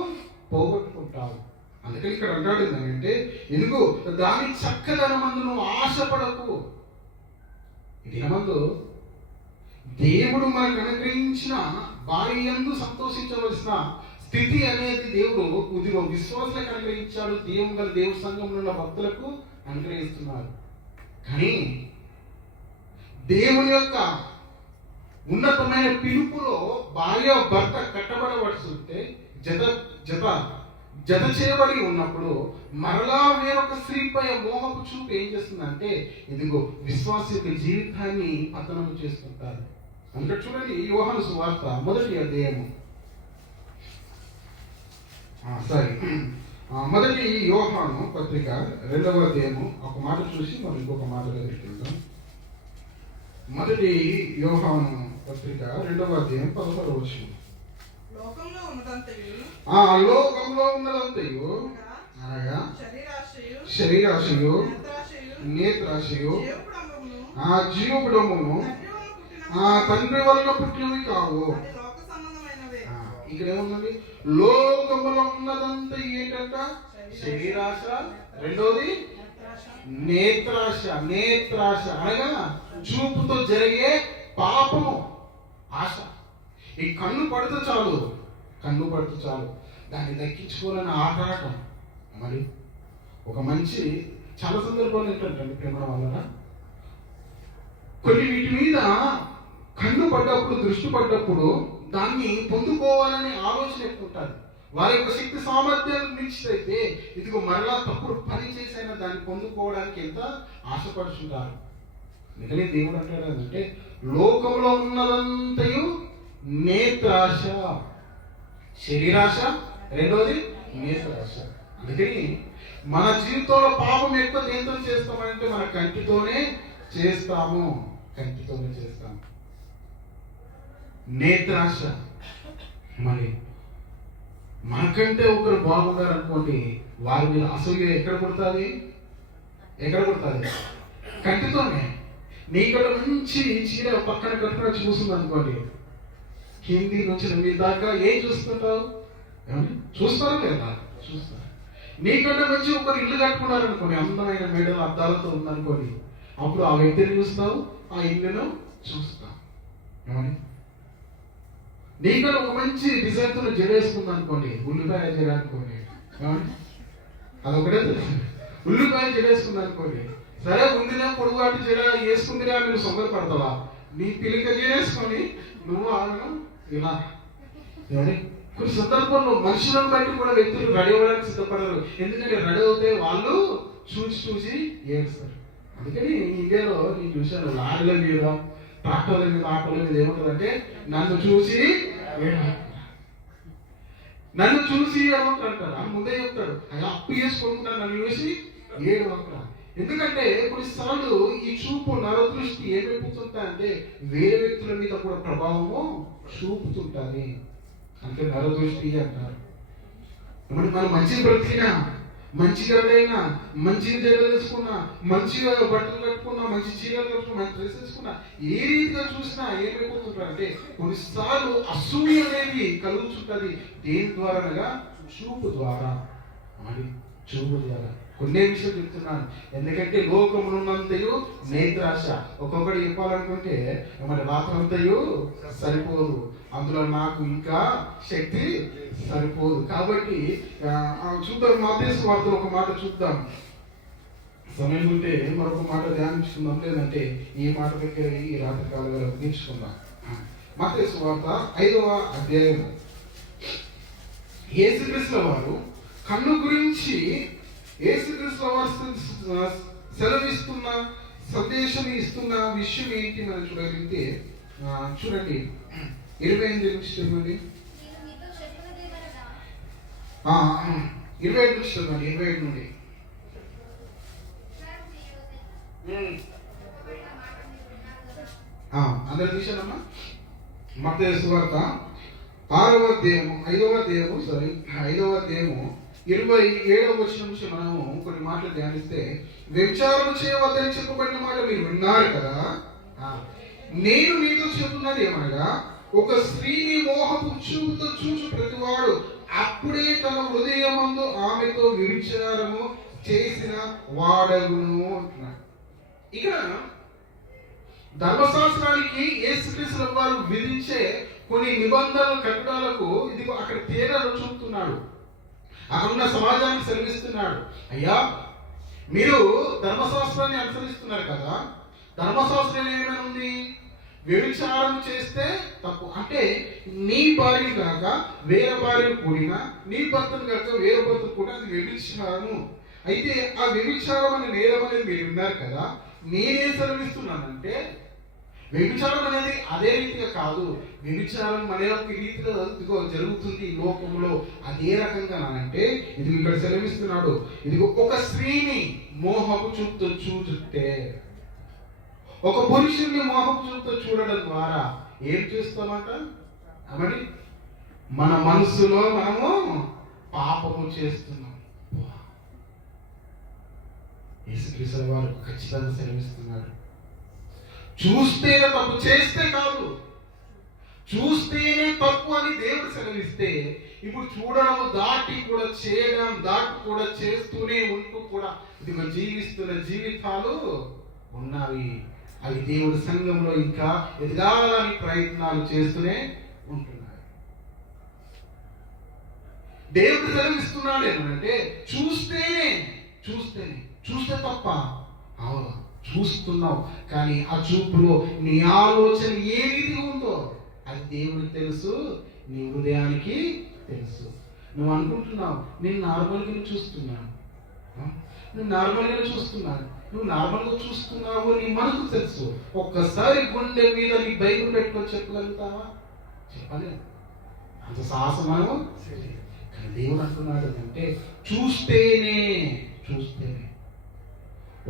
పోగొట్టుకుంటావు. అందుకని ఇక్కడ అంటాడు ఏంటంటే ఎందుకు దాని చక్కదనమందు నువ్వు ఆశపడకు. ఇదేమందు దేవుడు మనకు అనుగ్రహించిన భార్య యందు సంతోషించవలసిన స్థితి అనేది దేవుడు ఉదిగో విశ్వాసులకు అనుగ్రహించాడు. దేవుడి సంఘంలో ఉన్న భక్తులకు అనుగ్రహిస్తున్నారు. కానీ దేవుని యొక్క ఉన్నతమైన పిలుపులో భార్య భర్త కట్టబడవలసింటే జత చేయబడి ఉన్నప్పుడు మరలా వేరొక స్త్రీపై మోహపు చూపు ఏం చేస్తుందంటే ఇదిగో విశ్వాస యొక్క జీవితాన్ని పతనం చేస్తుంటారు. అందుకే చూడండి, యోహాను సువార్త 1వ అధ్యాయము, మొదటి యోహాను పత్రిక 2వ అధ్యాయము. ఒక మాట చూసి మనం ఇంకొక మాట వెళ్తున్నాం. మొదటి యోహాను పత్రిక 2వ అధ్యాయం 11వ వచనం. లోకంలో ఉన్నదంతయు అనగా శరీరాశయు, నేత్రాశయు, జీవపుడమును తండ్రి వలన పుట్టినవి కావు. ఇక్కడ ఏముందండి? లోకములో ఉన్నదంతా ఏంటంట? శరీరాశ, రెండోది నేత్రాశ. నేత్రాశ అనగా చూపుతో జరిగే పాపము, ఆశ. ఈ కన్ను పడితే చాలు దాన్ని దక్కించుకోవాలని ఆటాటం. మరి ఒక మంచి చాలా సందర్భాలు ఏంటంటే ప్రేమ వలన కొన్ని వీటి మీద కన్ను పడ్డప్పుడు, దృష్టి పడ్డప్పుడు దాన్ని పొందుకోవాలనే ఆలోచన ఎక్కువ ఉంటుంది. వారి యొక్క శక్తి సామర్థ్యాలు మించితే ఇదిగో మరలా తప్పుడు పని చేసైనా దాన్ని పొందుకోవడానికి ఎంత ఆశపడుతుంటారు. అందుకని దేవుడు అంటాడు అంటే లోకంలో ఉన్నదంతయు నేత్రాశ, శరీరాశ, రెండోది నేత్రాశ. అందుకని మన జీవితంలో పాపం ఎక్కువ నియంత్రణ చేస్తామంటే మన కంటితోనే చేస్తాము, కంటితోనే చేస్తాము. నేత్రాశ, మరి మనకంటే ఒకరు బాగున్నారు అనుకోండి, వారి మీద అసూయ ఎక్కడ పుడుతుంది? కంటితోనే. నీకడ మంచి చీర పక్కన కట్టుకుని చూస్తుంది అనుకోండి, కింది నుంచి మీ దాకా ఏం చూస్తుంటావు? చూస్తారా లేదా? చూస్తారు. నీకంటే మంచి ఒకరు ఇల్లు కట్టుకున్నారు అనుకోండి, అందమైన మేడలు అద్దాలతో ఉందనుకోండి, అప్పుడు ఆ వ్యక్తిని చూస్తావు, ఆ ఇల్లును చూస్తావు. ఏమని? నీకన్నా ఒక మంచి డిజైన్తో జడేసుకుంది అనుకోండి, ఉల్లిపాయ జడ అనుకోండి, అదొకటే ఉల్లిపాయ జడేసుకుంది అనుకోండి, సరే ఉందినా పొడుగాటి జడ వేసుకుందినా మీరు సొంగపడతావా? నీ పిలిక జడేసుకొని నువ్వు ఆగను ఇలా. కొన్ని సందర్భంలో మనుషులను బట్టి కూడా వ్యక్తులు రెడీ అవ్వడానికి సిద్ధపడరు. ఎందుకంటే రెడీ అవుతే వాళ్ళు చూసి ఏడుస్తారు. అందుకని ఇండియాలో నేను చూశాను, లారీల మీద, ట్రాక్టర్ల మీద, ఆటోల మీద ఏమంటారంటే నన్ను చూసి ఏమంటారు అని ముందే చెప్తాడు. అలా అప్పు చేసుకుంటున్నాను, నన్ను చూసి ఏడవంటారు. ఎందుకంటే కొన్నిసార్లు ఈ చూపు, నరదృష్టి ఏమైపోతుంటాయంటే వేరే వ్యక్తుల మీద కూడా ప్రభావము చూపుతుంటుంది. అంటే నరదృష్టి అంటారు. మనం మంచిగా బ్రతికినా, మంచిగా రెడైనా, మంచిగా జడలు వేసుకున్నా, మంచిగా బట్టలు కట్టుకున్నా, మంచి చీరలు కట్టుకున్నా, మంచి డ్రెస్ వేసుకున్నా, ఏ రీతిగా చూసినా ఏమైపోతుంటారు అంటే కొన్నిసార్లు అసూయ అనేది కలుగుతుంటుంది. దేని ద్వారానగా? చూపు ద్వారా. మరి చూపు ద్వారా కొన్ని విషయాలు చెప్తున్నాను. ఎందుకంటే లోకమునంతయు నేత్రాశ. ఒక్కొక్కటి చెప్పాలనుకుంటే మరి రాత్రంతయు సరిపోదు, అందులో నాకు ఇంకా శక్తి సరిపోదు. కాబట్టి చూద్దాం, మత్తయి సువార్తలో ఒక మాట చూద్దాం. సమయం ఉంటే మరొక మాట ధ్యానించుకుందాం, లేదంటే ఈ మాట దగ్గర ఈ రాత్రి కాలంలో ముగించుకుందాం. మత్తయి సువార్త 5వ అధ్యాయం. యేసుక్రీస్తు వారు కన్ను గురించి యేసుక్రీస్తు వారు సెలవిస్తున్న సందేశం ఇస్తున్న విషయం ఏంటి మనం చూడగలిగితే చూడండి, 28 నుంచి చదవండి. 27 నుంచి చదవండి, 27 నుండి. అందరు చూశానమ్మా. మత్తయి సువార్త 5వ అధ్యాయము 27వ వచనం నుంచి మనము కొన్ని మాటలు ధ్యానిస్తే, వ్యభిచారము చేయవద్దని చెప్పబడిన మాట మీరు విన్నారు కదా, నేను మీతో చెబుతున్నది ఏమనగా, ఒక స్త్రీని మోహపు చూపుతో చూచు ప్రతివాడు అప్పుడే తన హృదయమందు ఆమెతో వ్యభిచారము చేసిన వాడగును అంటున్నాడు. ఇక్కడ ధర్మశాస్త్రానికి యేసుక్రీస్తు వారు విధించే కొన్ని నిబంధనల కట్టడాలకు ఇదిగో అక్కడ తేడాలు చూపుతున్నాడు. అక్కడున్న సమాజానికి సెలవిస్తున్నాడు, అయ్యా మీరు ధర్మశాస్త్రాన్ని అనుసరిస్తున్నారు కదా, ధర్మశాస్త్రం ఏమైనా ఉంది? వ్యభిచారం చేస్తే తప్పు. అంటే నీ భార్య కాక వేరే భార్యను కూడినా, నీ భర్తను కాక వేరే భర్తను కూడా అది వ్యభిచారము. అయితే ఆ వ్యభిచారం అనే నేరం అనేది మీరు విన్నారు కదా, నేనేం సెలవిస్తున్నానంటే వ్యభిచారం అనేది అదే రీతిగా కాదు. వ్యభిచారం అనే ఒక రీతిలో జరుగుతుంది ఈ లోకంలో. అదే రకంగా అంటే ఇది ఇక్కడ సెలవిస్తున్నాడు, ఇది ఒక స్త్రీని మోహపు చూపుతో చూస్తే, ఒక పురుషుణ్ణి మోహపు చూపుతో చూడడం ద్వారా ఏం చేస్తామంట? మరి మన మనసులో మనము పాపము చేస్తున్నాం. యేసుక్రీస్తు వారు ఖచ్చితంగా సెలవిస్తున్నాడు, చూస్తేనే తప్పు, చేస్తే కాదు. చూస్తేనే తప్పు అని దేవుడు సెలవిస్తే, ఇప్పుడు చూడడం దాటి కూడా చేయడం, దాటి కూడా చేస్తూనే ఉంటూ కూడా ఇది జీవిస్తున్న జీవితాలు ఉన్నవి. అవి దేవుడి సంఘంలో ఇంకా ఎదగాలని ప్రయత్నాలు చేస్తూనే ఉంటున్నాయి. దేవుడు సెలవిస్తున్నాడు ఏమంటే చూస్తే తప్ప. అవును, చూస్తున్నావు, కానీ ఆ చూపులో నీ ఆలోచన ఏ రీతిగా ఉందో అది దేవుడికి తెలుసు, నీ హృదయానికి తెలుసు. నువ్వు అనుకుంటున్నావు నేను నార్మల్గా చూస్తున్నాను, నువ్వు నార్మల్గా చూస్తున్నావు నీ మనకు తెలుసు. ఒక్కసారి గుండె మీద నీ బైబిల్ పెట్టుకొని చెప్పగలుగుతావా? చెప్పలేదు. అంత సాహసమేమో. కానీ దేవుడు అంటున్నాడు అంటే చూస్తేనే.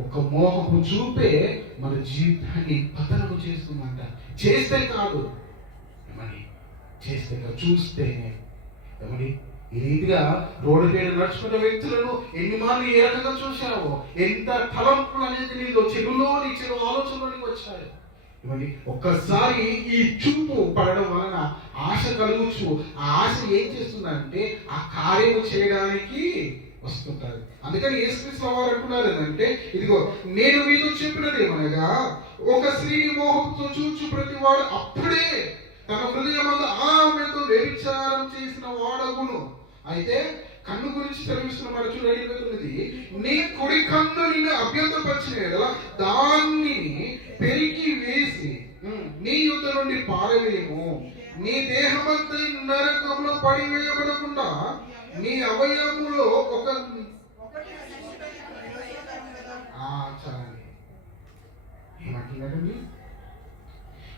ఒక మోహపు చూపే మన జీవితాన్ని పతనము చేస్తుందంట. చేస్తే కాదు ఏమని, చేస్తే కాదు, చూస్తేనే. ఏమని, ఈ రీతిగా రోడ్డు మీద నడుచుకున్న వ్యక్తులను ఎన్ని మార్లు ఏ రకంగా చూశావో, ఎంత తలంపులు అనేది నీలో చెడులోని చెడు ఆలోచనలోనికి వచ్చాయో. ఇవన్నీ ఒక్కసారి ఈ చూపు పడడం వలన ఆశ కలుగుచు, ఆ ఆశ ఏం చేస్తుందంటే ఆ కార్యము చేయడానికి వస్తుంటారు. అందుకని యేసుక్రీస్తు వారు అంటున్నారు ఏంటంటే, ఇదిగో నేను మీతో చెప్పినది ఏమనగా, ఒక స్త్రీని మోహంతో చూచు ప్రతి వాడు అప్పుడే తన హృదయమందు ఆమెతో వ్యభిచారం చేసిన వాడగును. అయితే కన్ను గురించి తెలివిస్తున్న మాట చూడండి, నీ కుడి కన్ను నిన్ను అభ్యంతరపరిచిన ఎడల దాన్ని పెరికి వేసి నీ యుద్ధ నుండి పారవేయము. నీ దేహమంతా నరకంలో పడివేయబడకుండా నీ అవయవములో ఒక ఏమంటున్నారండి,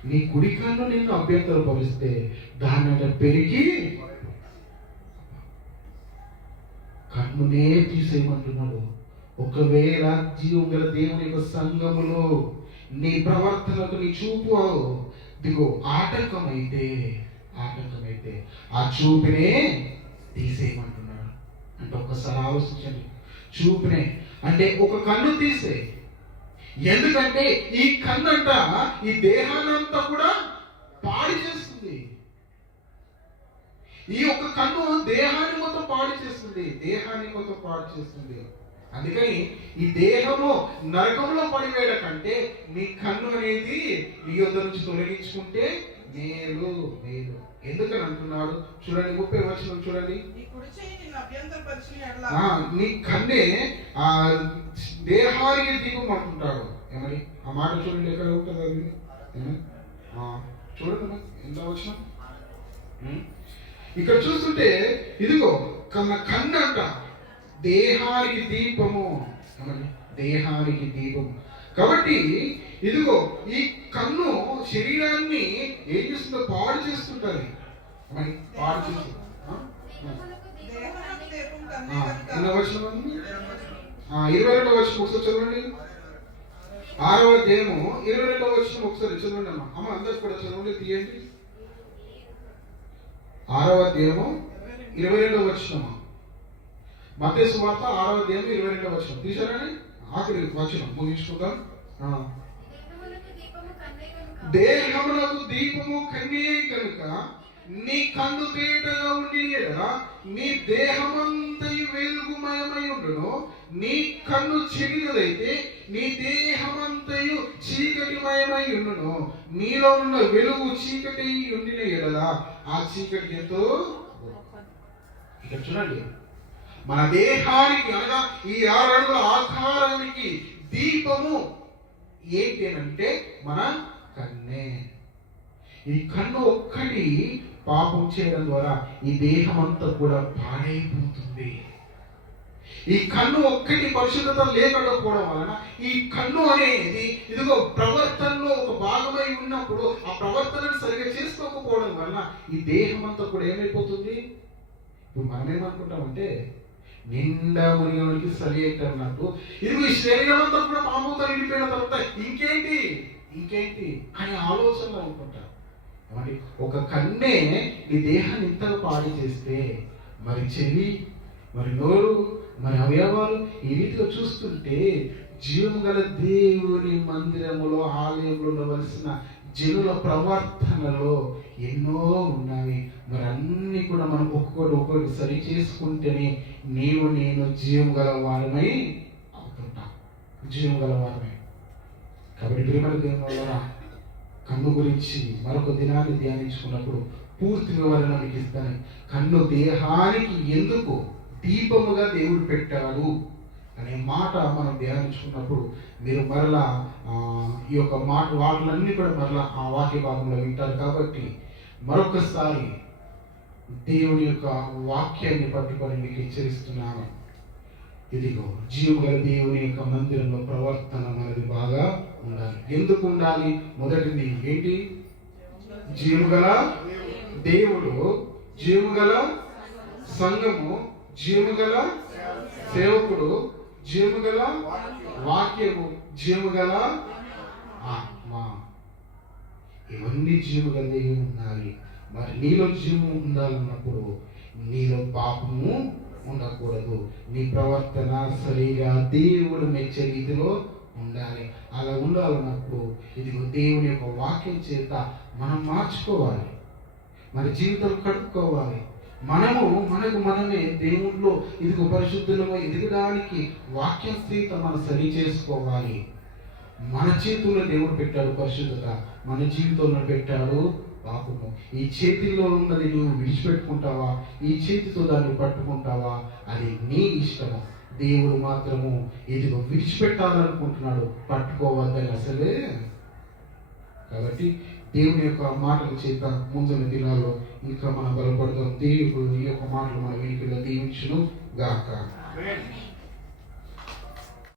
నీ కుడి కన్ను నిన్ను అభ్యంతరపరిస్తే దాన్ని పెరిగి కన్నునే తీసేయమంటున్నాడు. ఒకవేళ జీవం గల దేవుని యొక్క సంఘములో నీ ప్రవర్తనకు నీ చూపు దిగో ఆటంకమైతే ఆ చూపునే తీసేయమంటున్నాడు. అంటే ఒక్కసారి ఆలోచించండి, చూపునే అంటే ఒక కన్ను తీసే. ఎందుకంటే ఈ కన్ను అంట ఈ దేహాన్నంతా కూడా పాడి చేస్తుంది. ఈ యొక్క కన్ను దేహాన్ని మొత్తం పాడు చేస్తుంది. అందుకని ఈ దేహము నరకంలో పడివేయడం కంటే నీ కన్ను అనేది నీ యొద్ద నుంచి తొలగించుకుంటే మేలు. ఎందుకని అంటున్నాడు చూడండి, 30వ వచనం చూడండి. నీ కన్నే ఆ దేహానికి దీపం అంటుంటాడు. ఏమని ఆ మాట చూడండి, ఎక్కడ ఉంటుంది అది చూడండి, ఎంత వచనం ఇక్కడ చూస్తుంటే, ఇదిగో కన్ను అంట దేహానికి దీపము. కాబట్టి ఇదిగో ఈ కన్ను శరీరాన్ని ఏం చేస్తుందో పాడు చేస్తుంటది. పాడు చేస్తుంది. 22వ వచనం ఒకసారి చదవండి. 6వ అధ్యాయము 22వ వచనం ఒకసారి చదవండి అమ్మ అందరు కూడా చదవండి, తీయండి. 6వ అధ్యాయము 22వ వచనం, మత్తయి సువార్త 6వ అధ్యాయం 22వ వచనం తీశారని ఆఖరి వచనం ముగించుకుందాం. దేహమునకు దీపము కన్నే కనుక నీ కన్ను తేటగా ఉండి నీ దేహమంతయు వెలుగుమయమై ఉండును. నీ కన్ను చెడినదైతే నీ దేహమంతయు చీకటిమయమై ఉండును. నీలో ఉన్న వెలుగు చీకటి ఉండిన ఎడల ఆ చీకటి ఎంతో. ఇక్కడ చూడండి, మన దేహానికి అనగా ఈ 6 అడుగుల ఆకారానికి దీపము ఏంటి అంటే మన కన్నే. ఈ కన్ను ఒక్కటి పాపం చేయడం ద్వారా ఈ దేహం అంతా కూడా పాడైపోతుంది. ఈ కన్ను ఒక్కటి పరిశుద్ధత లేకపోవడం వలన ఈ కన్ను అనేది ఇదిగో ప్రవర్తనలో ఒక భాగమై ఉన్నప్పుడు ఆ ప్రవర్తనను సరిగా చేసుకోకపోవడం వలన ఈ దేహం అంతా కూడా ఏమైపోతుంది. ఇప్పుడు మనం ఏమనుకుంటామంటే నిండా మునిగడానికి సరి అయితే అన్నట్టు ఇది ఈ శరీరం అంతా కూడా పాముతో నిండిపోయిన తర్వాత ఇంకేంటి అని ఆలోచనలు అనుకుంటారు. మరి ఒక కన్నే ఈ దేహాన్ని ఇంతగా పాడి చేస్తే మరి చెవి, మరి నోరు, మరి అవయవాలు ఈ రీతిగా చూస్తుంటే జీవం గల దేవుని మందిరములో ఆలయంలో ఉండవలసిన జనుల ప్రవర్తనలో ఎన్నో ఉన్నాయి. మరి అన్ని కూడా మనం ఒక్కొక్కటి సరి చేసుకుంటేనే నేను జీవం గల వారమై అవుతుంటాం. కాబట్టి ప్రేమల దేవుని వల్ల కన్ను గురించి మరొక దినాన్ని ధ్యానించుకున్నప్పుడు పూర్తి వివరణ మీకు ఇస్తాను. కన్ను దేహానికి ఎందుకు దీపముగా దేవుడు పెట్టాడు అనే మాట మనం ధ్యానించుకున్నప్పుడు మీరు మరలా ఈ యొక్క వాటిలన్నీ కూడా మరలా ఆ వాక్య భాగంలో వింటారు. కాబట్టి మరొకసారి దేవుని యొక్క వాక్యాన్ని పట్టుకొని మీకు హెచ్చరిస్తున్నాను. ఇదిగో జీవగల దేవుని యొక్క మందిరంలో ప్రవర్తన అనేది బాగా ఉండాలి. ఎందుకు ఉండాలి? మొదటిది ఏంటి? జీవగల దేవుడు, జీవగల సంఘము, జీవగల సేవకుడు, జీవము గల వాక్యము, జీవము గల ఆత్మ. ఇవన్నీ జీవము కలిగి ఉండాలి. మరి నీలో జీవము ఉండాలన్నప్పుడు నీలో పాపము ఉండకూడదు. నీ ప్రవర్తన సరిగా దేవుడు మెచ్చే రీతిలో ఉండాలి. అలా ఉండాలన్నప్పుడు ఇదిగో దేవుని యొక్క వాక్యం చేత మనం మార్చుకోవాలి, మన జీవితం కడుక్కోవాలి. మనకు మనమే దేవుళ్ళో ఇదిగో పరిశుద్ధులుగా ఎదగడానికి వాక్యం స్థిత మనం సరి చేసుకోవాలి. మన చేతుల్లో దేవుడు పెట్టాడు పరిశుద్ధత, మన జీవితంలో పెట్టాడు పాపము. ఈ చేతిలో ఉన్నది నువ్వు విడిచిపెట్టుకుంటావా, ఈ చేతితో దాన్ని పట్టుకుంటావా, అది నీ ఇష్టము. దేవుడు మాత్రము ఇదిగో విడిచిపెట్టాలనుకుంటున్నాడు, పట్టుకోవద్దని అసలే. కాబట్టి దేవుని యొక్క మాటల చేత ముందున్న దినాల్లో ఇంకా మనం బలపడదాం. దేవుడు ఈ యొక్క మాటలు మన వెనుకలో దీవించును గాక.